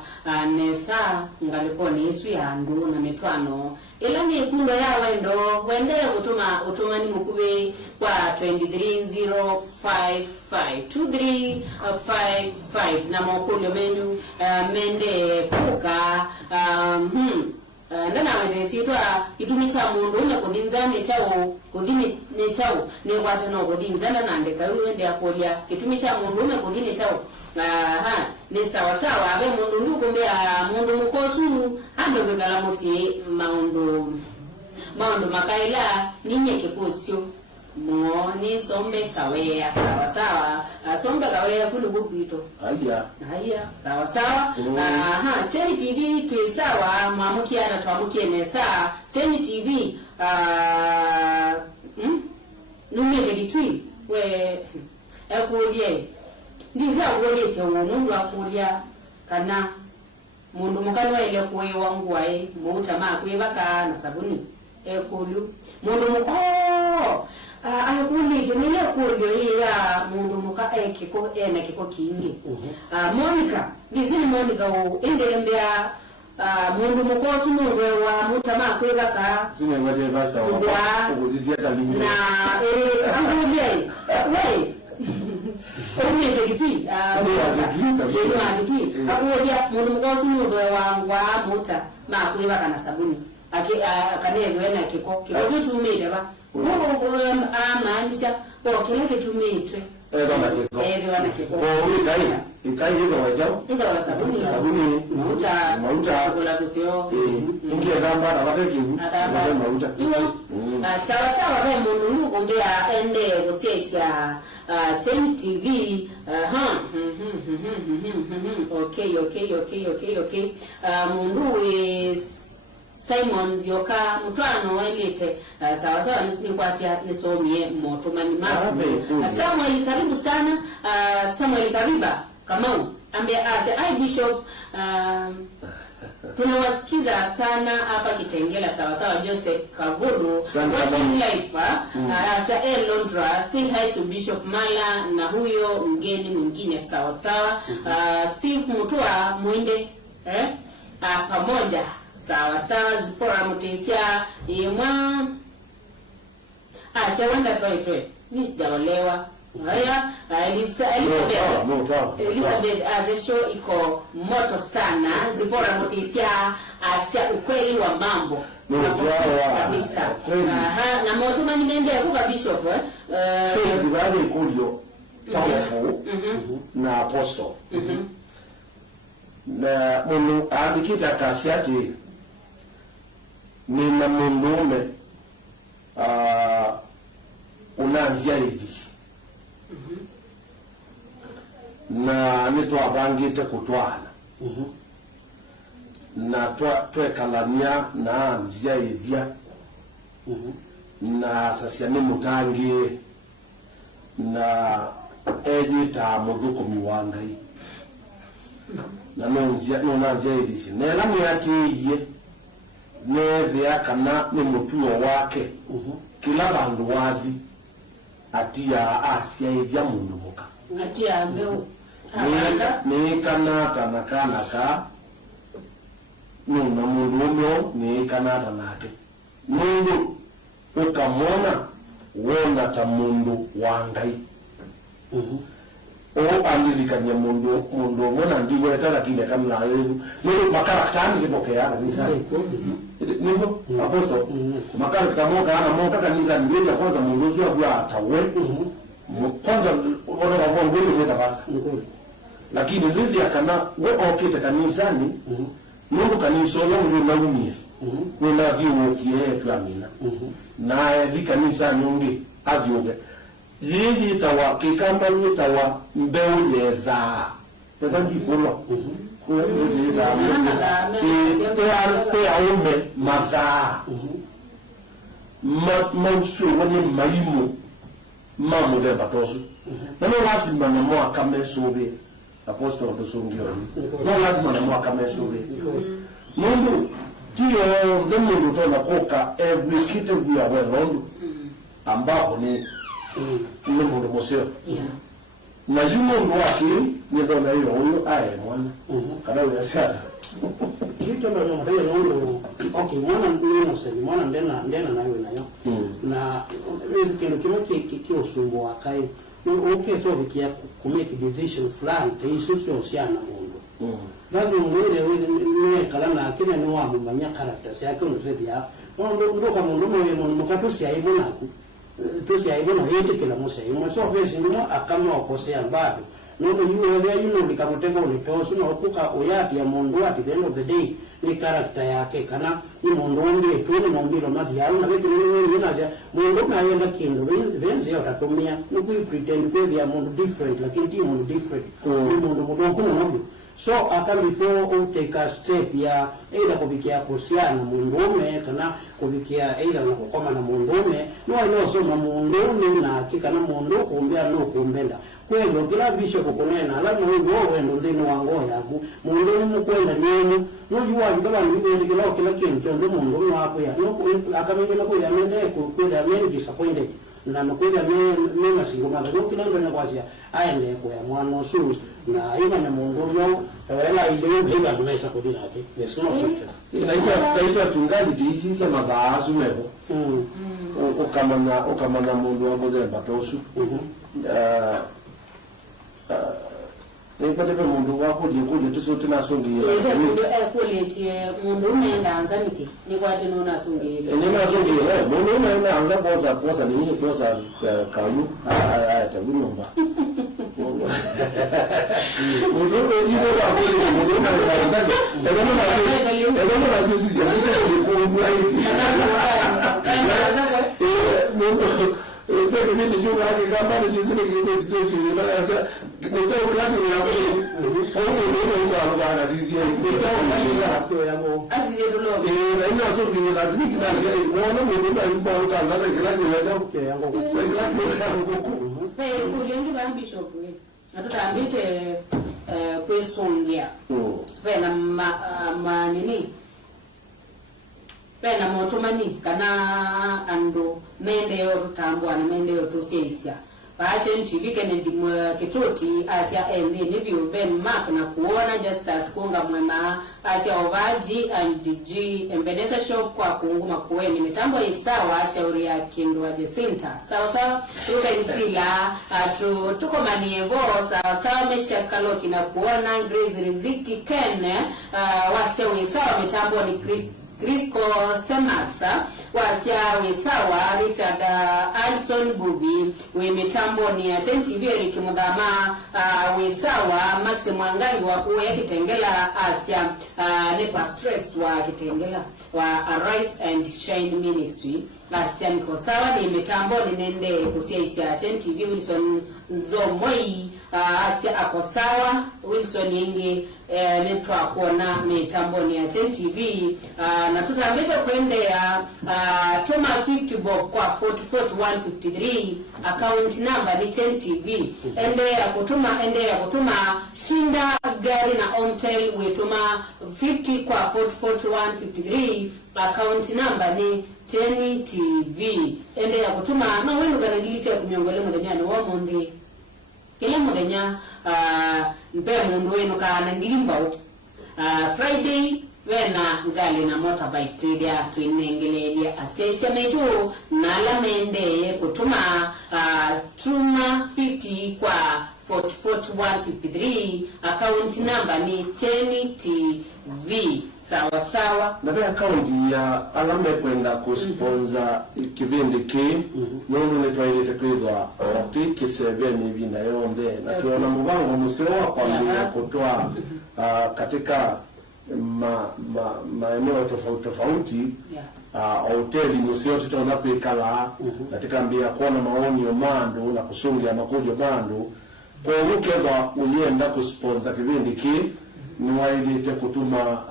nesa ngalikoni isu ya ndu na mitwano ila ni kundo ya wende utuma ni mukube kwa 23055235 na mokulo menu mende kuka ndana wendesitwa itumicha mundu ume kudinzane chao kudini ne chao ne kwata no kudinzana nande ka wende akolia kitumicha mundu ume kudini chao ni sawa abe mundu ndikumbea mundu mukosu ando ngala musi maundu makaila ninye kifusio Moni sombe kawe sawa sombe kawe kule bupito haya sawa Cheni TV tu sawa mwamukia na twamukie nesa Cheni TV numete bitwi we ekulie ndiza uole che mundu akulia kana mundu mukano ile kuwe wangu wae muuta ma kuibaka na sabuni ekulu mundu akulite nile kulyo ya mundu muka ekiko ena kiko kingi Monica bizini Monica o endembea mundu mukosu nungwe wa mutama kwebaka sine ngade basta wa ukuzizia kalingo na angulie we umete kitwi akulia mundu mukosu nungwe wa muta ma kwebaka na sabuni akaneve na kiko kitumile ba maanisha kile kitumitwe wana kiko ikai hizo wajao inga sabuni mauta kula kusio ingia gamba na wakati mauta sawa ba mundu ngombea ende kusesha Cheni TV okay mundu is Simon Zioka mutwano elete sawa nikwatia nisomie motomani mako Samuel karibu sana Samuel kariba Kamau ambia ai bishop tunawasikiza sana hapa Kitengela sawa Joseph Kavuru watching live Londra still hi to Bishop Mala na huyo mgeni mwingine sawa Steve Mutua Mwinde pamoja sawa zipora mutisia imwa wenda try mimi sijaolewa. Haya, Elizabeth as a show iko moto sana, zipora mutisia asia ukweli wa mambo kabisa. Na moto mani mende kuka bishop faith bali kulio powerful na apostle na mundu andikita kasiati ni na mundume unanzia hivi na nitwabangite kutwana na twekalania na njia ithia na sasia ni mutangi na ejita muthukumi wa Ngai na nonazia ithisi nela mwatiye nethia kana ni mutuo wake kila bandu wathi atia asia ithia mundu muka atia mbeu ni kana ka nuna mundu umyo ni kana nake mundu ukamona wona ta mundu wa Ngai o andilikanya mundu mona ndiwe lakini kama ni makarakta ni zipokea kanisa nimbo aposto makarakta moka ana moka kanisa ndiye kwanza mundu sio kwa atawe kwanza ona kwa ngoni mweta basta lakini vipi akana we okite kanisani mundu kanisa longo na umie na viwo kietu amina na kanisa nyonge avyoge yeye tawa kikamba yitawa mbeu yetha ndi kulo kwa yeye pe aume madha mausu woni maimu mamu de batosu na no lazima na mo akamesobe apostolo do songio no lazima na mo akamesobe mundu tio mundu tona koka ebikite bya welondo ambapo ni mundu moseo na yumundu wake ni dona hiyo huyo aye mwana kana wewe sana kitu ndo mtayo mundu okay mwana ni moseo mwana ndena nayo nayo na hizo kitu kiosumbu akai okay so bikia ku make decision fulani hizo sio mundu lazima wewe kala na kile ni wa mumanya characters yake unasema ndo kama ndo mwe mkatusi aibona ku tusi aibona hete kila mose so basi ndo akama wakosea bado ndo yuwe likamuteka ulitosu na okuka uyati ya mundu at the end of the day ni character yake kana ni mundu ndio tu ni mumbilo mathi yao na wewe ni ninaza mundu naenda kindo venzi utatumia ni pretend kwa ya mundu different lakini ti mundu different ni mundu mdogo mnono so aka before u take a step ya either kubikia kuhusiana mundume kana kubikia either na kukoma na mundume no so mundume na hakika na mundu kuombea no kuombenda kwelo kila bishop kukonena alamu wewe ndo ndeni wango yaku mundu mukwenda nini no yuwa bikaba ni kila kintu ndo mundu wako ya no akamengela kwa yamende kwa disappointed na mkwenda mema singoma ndio kila ndo nyakwasia aende kwa mwana su na ima na mundu no wala ile hiba tunaweza kudina yake there's no future inaitwa chungaji tisisi madhaasu leo ukamana mundu wa modern batosu nipate pe mundu wako jikuje tusote nasongi yeye mundu akuletie mundu umeenda anzaniki ni kwa tena unasongi ni nasongi mundu umeenda anza posa nini posa kayu tagunomba mundu yuko hapo mundu umeanza ndio na juzi ya kukumbua hivi ndio mimi nijua kama ni jinsi ni sasa ndio ulani ya kwa sisi asije dolo na ina so ni lazima kinaje uone mundu alikuwa Tanzania kila kitu yangu uliengi ba bishop we atutambite kwesongea pena nini pena motomani kana ando mende yo tutambwa na mende yo tosieisia Pachen TV Kennedy Kitoti Asia Nibi Ben Mark na kuona Justus Kunga Mwema Asia Ovaji and DG Mbedesa Shop kwa kuunguma kuweni mitambo isawa shauri ya Kindwa Jacinta sawa tuka isila tuko manievo sawa mesha kaloki na kuona Grace Riziki Ken wasia isawa mitambo ni Crisco Semasa wasia wisawa Richard Alson Buvi we mitambo ni attentive Eric Mudama wisawa Masi Mwangangi wa kuwe Kitengela Asia Nepa Stress wa Kitengela wa Arise and Shine Ministry Asia niko sawa ni mitambo ni nende kusia isia attentive Wilson Zomoi Asia akosawa Wilson Ingi netwa kuona mitambo ni attentive na tutambeka kuendea Toma 50 bob kwa 44153 account number ni 10TV endea kutuma shinda gari na Omtel wetuma 50 kwa 44153 account number ni 10TV endea kutuma na wenu ganagilisia kumiongole mudanyani wa mundi kila mudanya mpe mundu wenu kana ndilimba Friday wena ngali na motorbike tuidia tuinengelelia asesi metu nala mende kutuma tuma 50 kwa 44153 account number ni 10TV sawa na be account ya alame kwenda kusponsor kibindi ki nono ne twaile kwizwa oti kisebeni bina yonde na tuona mubango musiro kwa mbia kutoa katika maeneo tofauti hoteli musio tutaona kwikala katika mbia kuona maoni ya mandu na kusungia makujo bandu kwa ukeva uyenda kusponsor kibindi ki ni wailite kutuma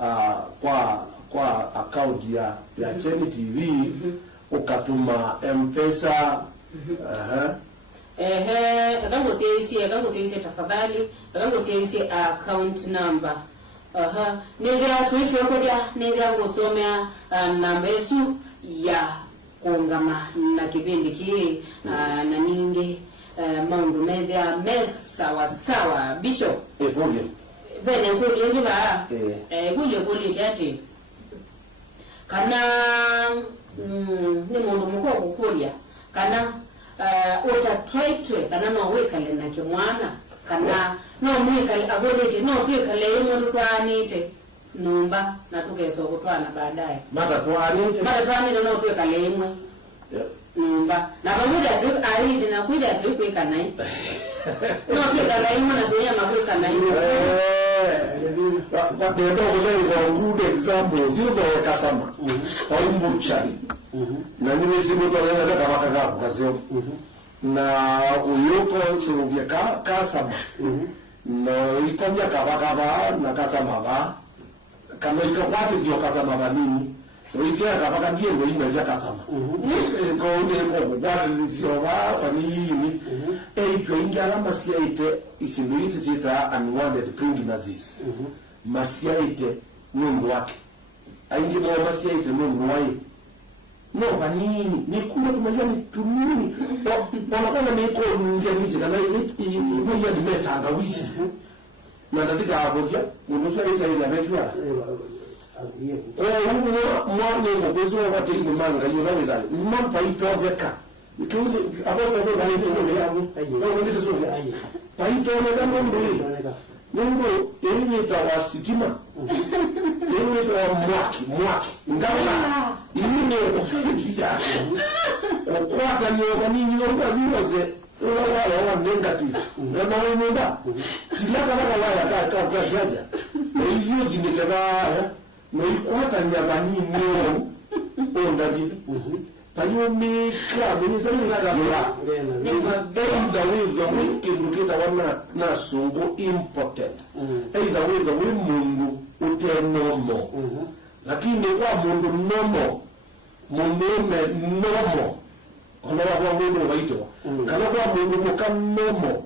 kwa account ya Cheni TV ukatuma M-Pesa kango siisi tafadhali kango siisi account number nega tuisokodia nega kusomea namba yesu ya kuungama na kipindi kile na ninge maundu media sawa Bishop kule bene kule ngiba kule tete kana ni mundu mukoko kulia kana utatwaitwe kana no wekale na kimwana kana no mwikale abodete no twikale yemo tutwanite numba na tukeso kutwana baadaye mata twani no twikale yemo numba na pamoja tu aridi na kuja tu kuika nai no twikale yemo na tuya makuika nai but they don't go good example you kasama au mbuchari na mimi simu toleana kama kaka kasio na uyoko sirubia kasama na ikomya kaba na kasama ba kama ikakwati ndio kasama ba nini uikea kaba ndio ndio imeja kasama ko ndio ko kwa sio ba nini tuingia masiaite isimuite zita unwanted pregnancies masiaite mundu wake aingi mo masiaite mundu wake no banini ni kuna tumajani tunini wanaona niko nje nje kana hii ya nimetanga wizi na ndatika hapoja mundu sasa hizi ametua mwana ngozo wa tili manga yona wedali mampa itoveka tuzi aposto kwa nini paitoleka mundu yeye tawasitima yeye tawa mwaki ngala yine kufikia okwata ni okanini ngomba viweze wala wa negative na wewe tilaka wala ka jaja na hiyo dinekaba na ikwata nyabani nyo ondaji payomeka mwenza mekabla either with the weekend ukita wana nasungo important either with the mundu utenomo lakini kwa mundu nomo mundu nomo kana kwa mundu waito kana kwa mundu mukanomo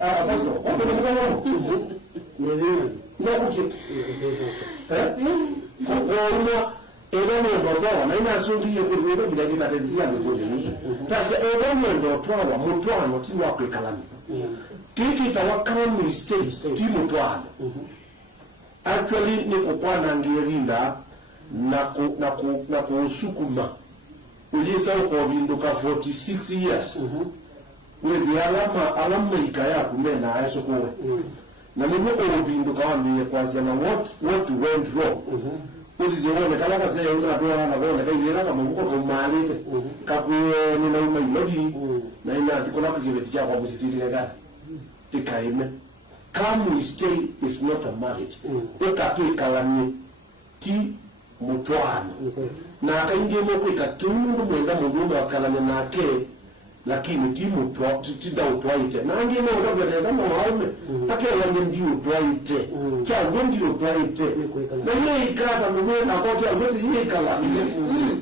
aposto kwa mundu mukanomo no kuchi kwa eza mundu kwa twawa na ina sungi ye kuliwe bila bila tenzia ngoni tasa ewe ndo twawa mutwano ti wa kwekalani kiki tawakala mistake ti mutwano actually ni kukwana ngerinda na kusukuma ulisa uko binduka 46 years with the alama ikaya kumena ayeso kuwe na mimi obinduka wambiye kwanza na what went wrong usizione kala kase una doa na bona kaibira kama muko kumalite kakuye ni na umailobi na ina tikona kujibeti cha kwa musititi ngaka tikaime come we stay is not a marriage ukatu ikalani ti mutwano na akaingie moko ikatundu mwenda mundu wakalani nake lakini ti mutwa tida utwaite na angie moko kabeleza mwaome take wange ndi utwaite cha ndi utwaite na yeye ikata mwe na koti aloti yeye kala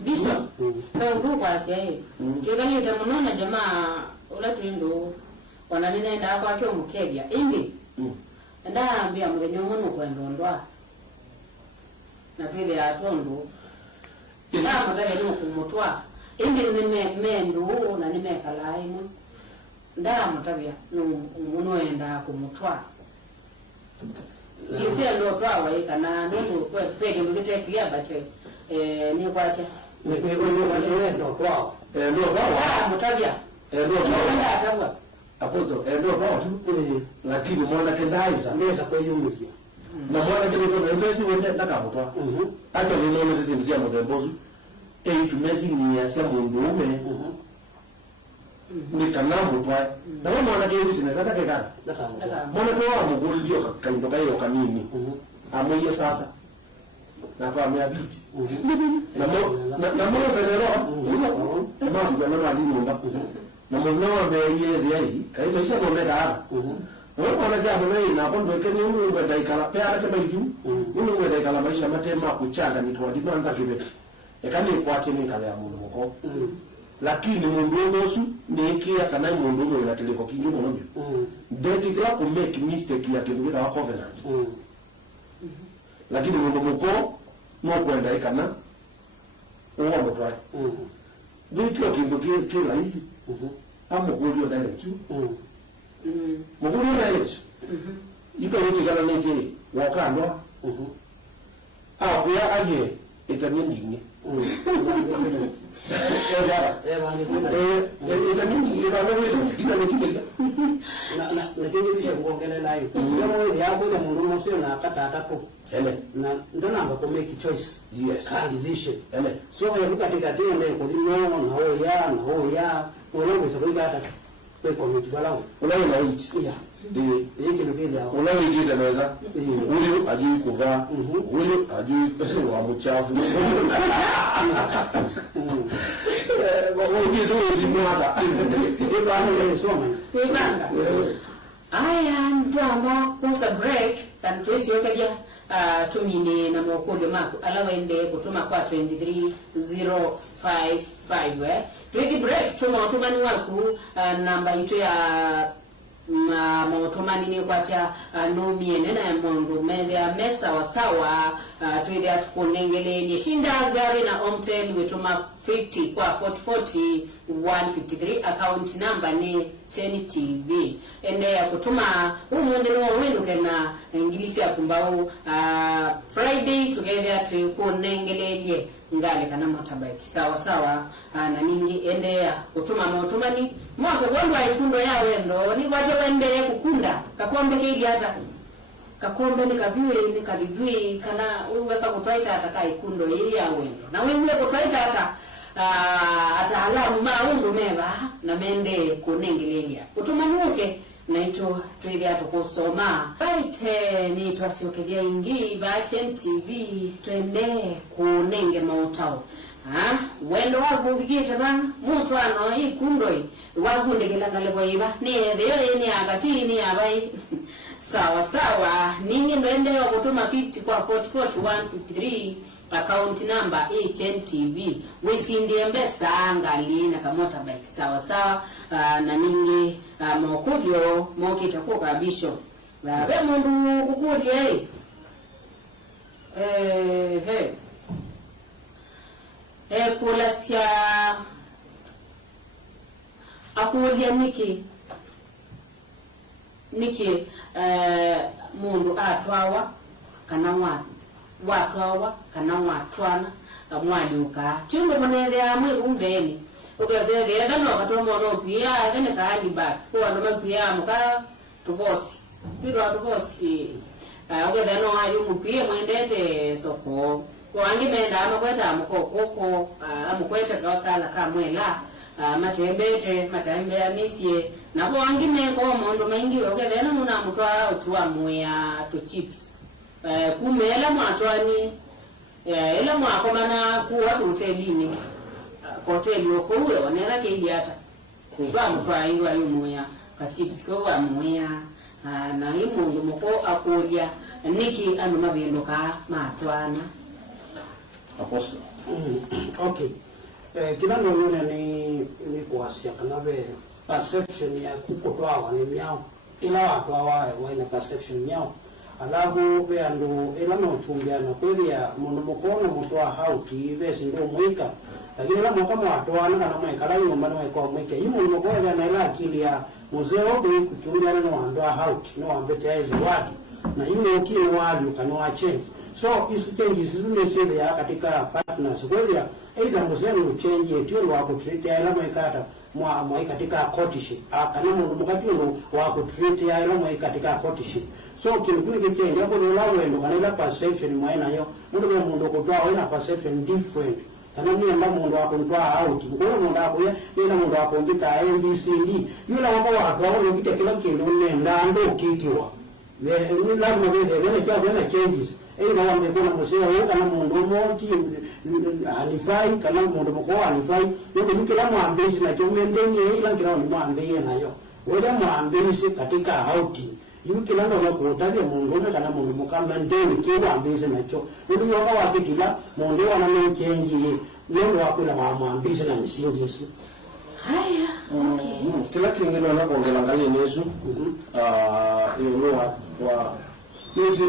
Bishop ndio kwa siye tuangalie tamunona jamaa ulatu ndo wananena hapa kwa mukebya indi ndaambia mwenye mwono kwendondwa na vile atondo kama ndale no kumutwa indi mendo na nimekala imo ndamutabya no munoenda kumutwa ise ndo twawa ikana ndo kwa peke mbikete clear but ni kwacha ndo twawa ndo twawa mutabya ndo twawa atabwa aposto ndo twawa tu lakini mwana kendaiza ndeza kwa yumukia na mwana kile kwa investi wende ndakamutwa hata ninaona sisi mzia mzembozu tumethini ya sia mundume ni kanamu twa na mwana kile sineza takeka mwana kwa muguli ndio kaindoka hiyo kanini amoye sasa na kwa ameabiti na mwana senero mama na mali nyumba na mwana mbeye yeye kaimesha ngomera hapa mwana jabu na kondo kene mungu ndaikala pera cha baliju mungu ndaikala maisha matema kuchanga ni kwa dimanza kibeti ekani kwate ni kala ya mundu moko lakini mundu ngosu nekia kana mundu ngo ina kiliko kingi mundu deti kila ku make mistake ya kindu wa covenant lakini mundu moko no kwenda ikana uwa motwa deti kindu kila hizi amo kulio direct mugulu direct iko wote kana nete wakandwa kuya aye itamindinge unawekida naweza huyu ajui kuvaa huyu ajui wa mchafu wakizo ulimwada Ibanga. Aya ntwamba kusa break and trace yokaja tumine na mokodo mako alawende kutuma kwa 23055 twiki break tuma ni waku namba ito ya maotomani ni kwacha nomi nena ya mondo media mesa wasawa tuide atukunengele ni shinda gari na omtel wetuma 50 kwa 40 153 account number ni 10 TV ende ya kutuma umunde no wenu kena ingilisi ya kumbao Friday together tukunengele ngale kana motorbike sawa na ningi ende ya kutuma motomani mwaka gwandwa ikundo ya wendo ni kwaje wende kukunda kakombe kidi hata kakombe ni kabiwe ni kalidui kana uweka kutwaita ataka ikundo ya wendo na wewe kutwaita hata atahalamu maundu meba na mende kunengelenia utumanuke naito twili atukusoma right ni twasiokelia ingi ba TV twende kunenge mautao wendo wagu bigita bana mutwa no ikundoi wagu ndegela ngale boiba ni theo ni agati ni abai sawa ningi ndende wakutuma 50 kwa 44153 account number 10 TV wisindie mbesa ngali na kamota bike sawa na ningi mokulyo mokita kwa kabisho we mundu kukulyo kula sia akulia niki mundu atwawa kana watwawa kana watwana mwali uka chundo monele amwe umbeni ukazele ndano akatomo no kuya ngene kaandi back kwa ndo makuya muka tubosi kiro tubosi ukazeno ali mukuye mwendete soko wangi menda amakweta amukoko amukweta kawakala kamwela matembete matembe amisie nabo wangi mengo mondo maingi ukazeno muna mutwa utwa moya to chips kumela mwatwani ela mwakomana ku watu hotelini hoteli okuwe onera keili hata kwa mutwa ingwa yumoya ka chips ko wa moya na imundu moko akolia niki anu mabendo ka matwana Apostle. Okay. Kinando nune ni kuasia kanabe perception ya kukotwawa ni miao ila watu wana perception miao alafu beandu ela no chumbiana kweli ya mundu mukono mutwa hauti vesi ndo mwika lakini ela mwaka mwatwana kana mweka la nyumba no kwa mwika yimu mukono na ela akili ya muzeo bwi kuchumbiana no andwa hauti no ambete aizi wadi na yule ukini wadi ukanwa change so isu change isune sele ya katika partners kweli ya either muzeo no change yetu wako treat ya ela mwekata mwa katika courtship kana mundu mukati no wako treat ya ela mwa katika courtship so kinukuni kichenja hapo the law endo kana ila perception mwaina yo mundu kutwa wena perception different kana ni anda mundu akontwa out ngolo mundu akoye nina mundu akombika ABCD yula wako watu wao ngite kila kindu nenda ndo kikiwa ni lazima vile kwa changes ila wambe kuna mseo kana mundu moti alifai kana mundu mko alifai yote kila mwambezi na chomendeni ila kila mwambeye nayo wewe mwambezi katika outing yuki lando na kutabia mundu kana mundu mukamba ndeni kiwa ambeze nacho ndio yoka wakikila mundu wana no change ndio wakula wa mwambeze na misingi isi haya okay Kila kingine wanapoongea ngali Yesu yeye wa hizi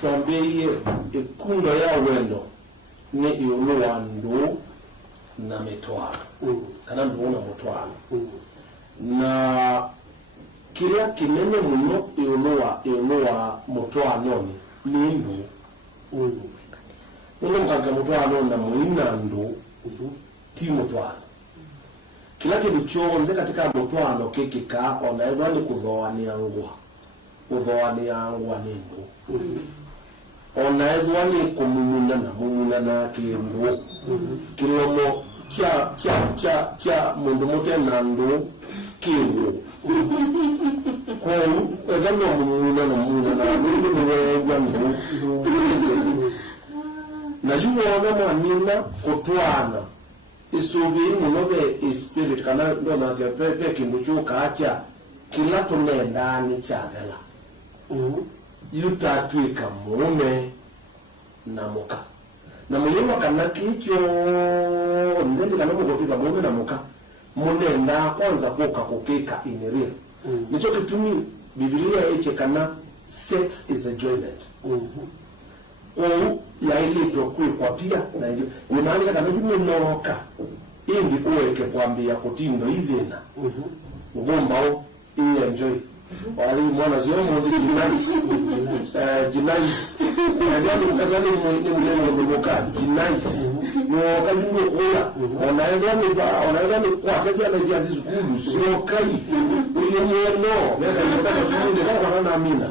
tuambie ikundo ya wendo ni iuluwa ndo na metwano kana ndo na motwano na kila kinene muno iuluwa motwano ni ndu mkanga motwano na muina ndu ti motwano kila kitu chonde katika motwano kikika onaweza ni kudhoania ngwa nendo onaweza ni kumumunyana kindu kilomo cha mundu mutena ndu kindu kwa ezano mumunyana ndu na yuona mwanina kutwana isubi munobe spirit kana ndo nasia pepe kimuchuka acha kila tunenda ni chadela yutatwika mume na muka na muyema kana kicho ndendi kana mugotwika mume na muka munenda kwanza kuka kukeka iniri nicho kitumi Biblia eche kana sex is enjoyment ya ile tokwe kwa pia na hiyo inamaanisha kama yumeloka indi uweke kwambia kutindo hivena ngomba enjoy wali mwana zio mmoja jinais nadhani ni mmoja jinais no kanyume kola onaweza ni kwa tesi anajia zikulu sio kai hiyo mwana nenda kuzungumza kwa na amina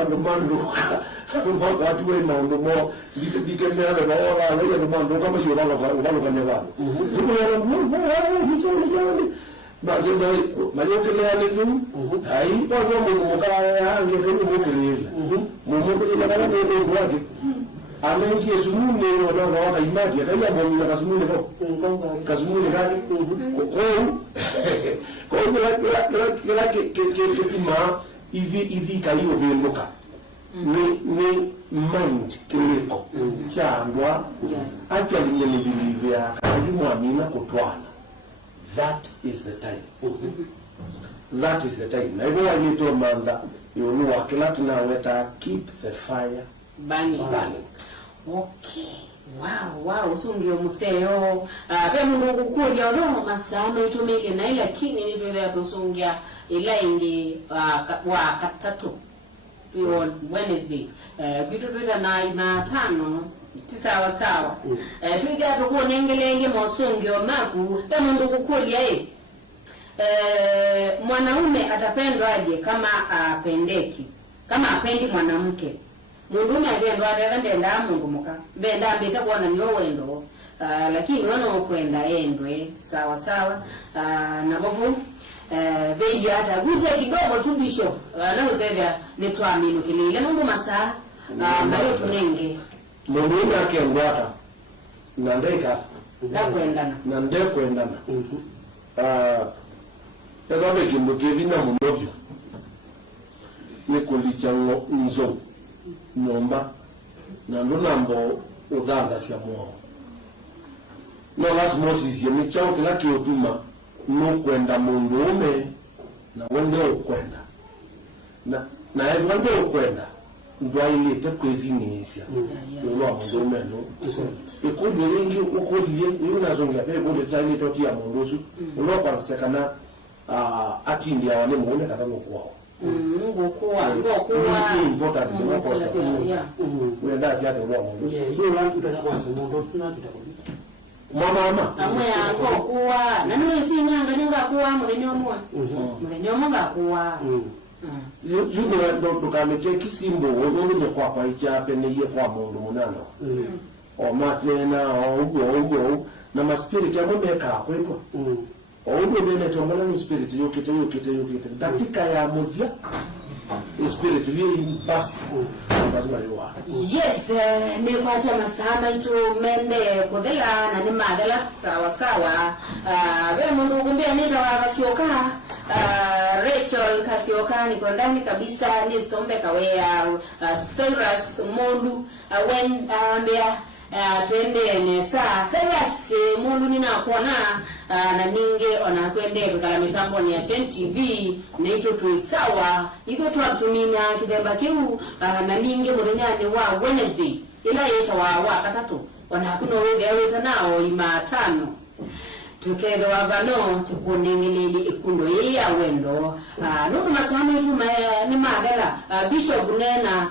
ando mando wakati wewe ndo mo ditemea na wala wewe ndo mando kama hiyo wala kanya wala basi ndio mayokelea ni hai bado mukaya ange kwenye mukeleza mumokeleza kana ndio wake amengi esumune wana wana imati akaya bomina kasumune ko kasumune kake kwa kila kituma hivi kayo bendoka ni mind kiliko chandwa actually nyeni believe ya kayo muamina kutwana. That is the time. That is the time. Na hivyo walito manda yuluwa kila tunaweta keep the fire Bani. Bani. Okay. Wow, usungio museo. Pe mundu kukulia roho masama itumike na ila kini nitwele atusungia ila ingi wa katatu. On Wednesday. Kitu tuita na Jumatano sawa. Twiga tuko nengelenge mosungio maku pe mundu kukulia mwanaume atapendwaje kama apendeki? Kama apendi mwanamke. Mundume agenda ndenda mungu muka benda mbita kuona niyo wendo lakini wana kwenda endwe sawa na bovu beji hata guze kidogo tu bishop na usevya netwamino kilile mundu masaa mayo tunenge mundume akendwata na ndeka na kwendana ekabe kimbo kebina munobyo nikulicha nzo nyomba na ndonambo udhanga sia muo no las Moses yemi chao kila kiotuma no kwenda mundume na wende ukwenda na wende ukwenda ndo ile te kwevinisia yo mundume no ikudu yengi ukolie unazongia pe bode tsani totia mundusu ulo kwa sekana atindia wale muone katano kwao ngokuwa important no cost we ndazi hata ulo mundu hiyo langu ndo kwa mundu tunakitakulia mama amwe ngokuwa nani wesi nyanga kuwa mugenyo ngakuwa yuno ndo kamete kisimbo olonye kwa ichape ne ye kwa mundu munano o matena o na ma spirit amomeka kwepo owo bene tombana ni spirit yokite dakika ya modia spirit ye past lazima yuwa yes ne kwacha masama itu mende kodela na ni magala sawa we mundu kumbia nita wakasioka Rachel kasioka ni ndani kabisa ni sombe kawea Cyrus mundu when ambia twende ne Cyrus mundu nina kuona na ninge ona kwende kala mitambo ni ya Chen TV na ito tuisawa iko tuatumina kidemba kiu na ninge murenyane wa Wednesday ila yeta wa katatu wana kuno wewe nao Jumatano tukego wabano tukunengeleli ikundo ya wendo nundu masama itu ni magala bishop nena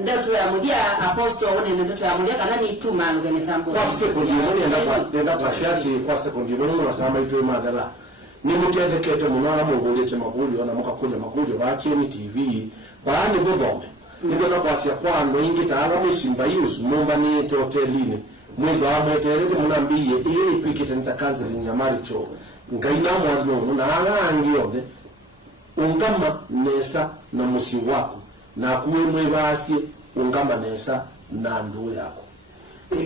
ndoto ya mudia apostle one ndoto ya mudia kana ni tuma lugemetambo kwa sekondi nenda pasiati kwa sekondi nundu masama itu magala ni mutethekete munana mugulete maguli ona mukakuja maguli ba Chen TV baani govome nindo nakwasya kwa no ingita ala mushimba use mumba ni hotelini mwezo amweterete munambiye iye ipikite nitakanzeli nyamaricho ngaina mwadno na alangi yove ungama nesa na musi wako na kuwe mwebasye ungama nesa na ndu yako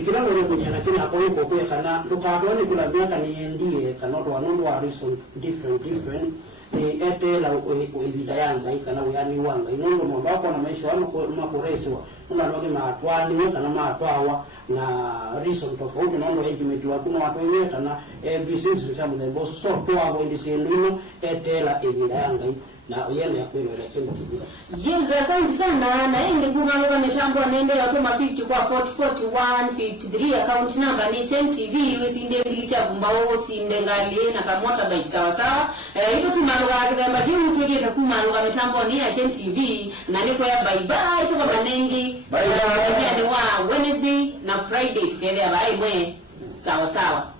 kila ngere kunyana kina hapo yuko kwa kana ndukadoni kula miaka ni ndie kana ndo wanundu wa reason different ete la ibidayanga kana uyani wanga inondo mondo wako na maisha wano makoreswa unaloge maatwani kana maatwawa na reason tofauti nondo ejimeti wa kuna watu wenyewe kana business za mdembo so to abo indisino ete la ibidayanga na yale ya kweli ya Chen TV. Yes, asante sana na hii ni kumaluka mitambo nende ya toma 50 kwa 404153 account number ni Chen TV wesinde bilisi abumbao sinde ngali na kamota bike sawa hiyo tumaluka kidamba hiyo tuweke takumaluka mitambo ni ya Chen TV na niko ya bye tuko manengi bye ni wa Wednesday na Friday together bye mwe sawa